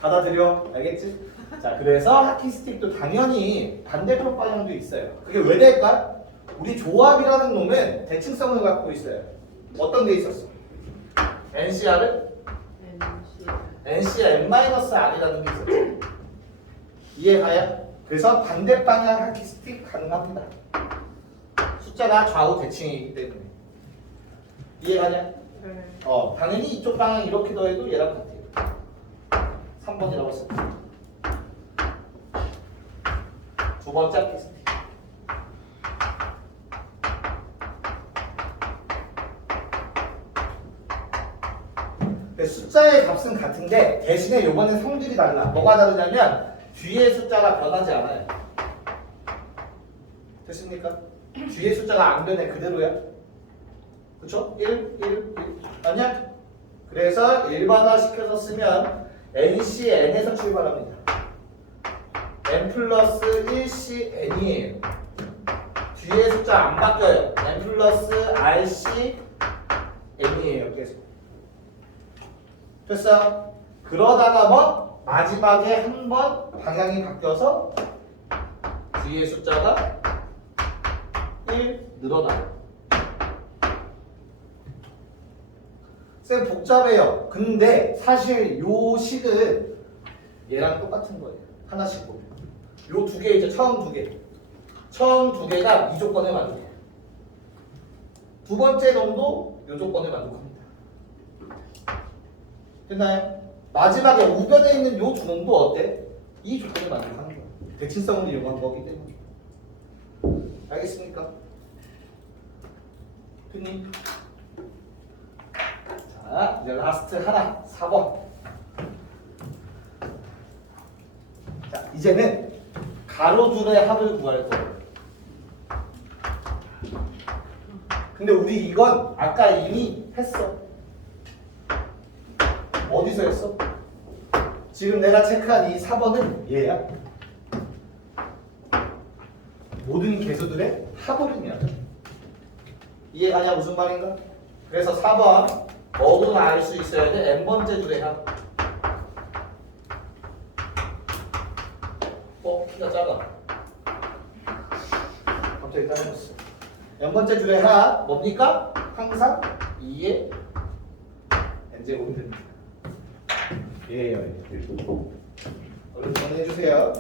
받아들여. 알겠지? 자, 그래서 하키스틱도 당연히 반대편 방향도 있어요. 그게 왜 될까? 우리 조합이라는 놈은 대칭성을 갖고 있어요. 어떤 게 있었어? NCR은? NCR n-r이라는 게 있었죠. 이해가요? 그래서 반대 방향 하키스틱 가능합니다. 숫자가 좌우 대칭이기 때문에. 이해가냐? 네. 당연히 이쪽 방향 이렇게 더해도 얘랑 같아요. 3번이라고 했습니다. 두 번째 하키스틱. 숫자의 값은 같은데 대신에 요번엔 성질이 달라. 뭐가 다르냐면 뒤에 숫자가 변하지 않아요. 됐습니까? 뒤에 숫자가 안 변해. 그대로야. 그쵸? 1, 1, 1. 아니야? 그래서 일반화 시켜서 쓰면 NC, N에서 출발합니다. N 플러스 1C, N이에요. 뒤에 숫자 안 바뀌어요. N 플러스 RC, N이에요. 계속. 됐어? 그러다가 뭐 마지막에 한 번 방향이 바뀌어서 뒤에 숫자가 1 늘어나요. 쌤 복잡해요. 근데 사실 요 식은 얘랑 똑같은 거예요. 하나씩 보면. 요 두 개 이제 처음 두 개. 처음 두 개가 이 조건에 만족해요. 두 번째 놈도 요 조건에 만족합니다. 됐나요? 마지막에 우변에 있는 요 두 놈도 어때? 이 조건에 만족하는 거야. 대칭성을 이용한 거기 때문에. 알겠습니까? 됐니? 자, 이제 라스트 하나, 4번. 자, 이제는 가로줄의 합을 구할 거예요. 근데 우리 이건 아까 이미 했어. 어디서 했어? 지금 내가 체크한 이 4번은 얘야. 모든 개수들의 합을 의미하죠. 이해가냐 무슨 말인가? 그래서 4번 뭐구나 알 수 있어야 돼. n번째 줄의 합. 키가 작아. 갑자기 작아졌어. n번째 줄의 합 뭡니까? 항상 2의 n제곱이 됩니다. 예예요. 얼른 정리해주세요.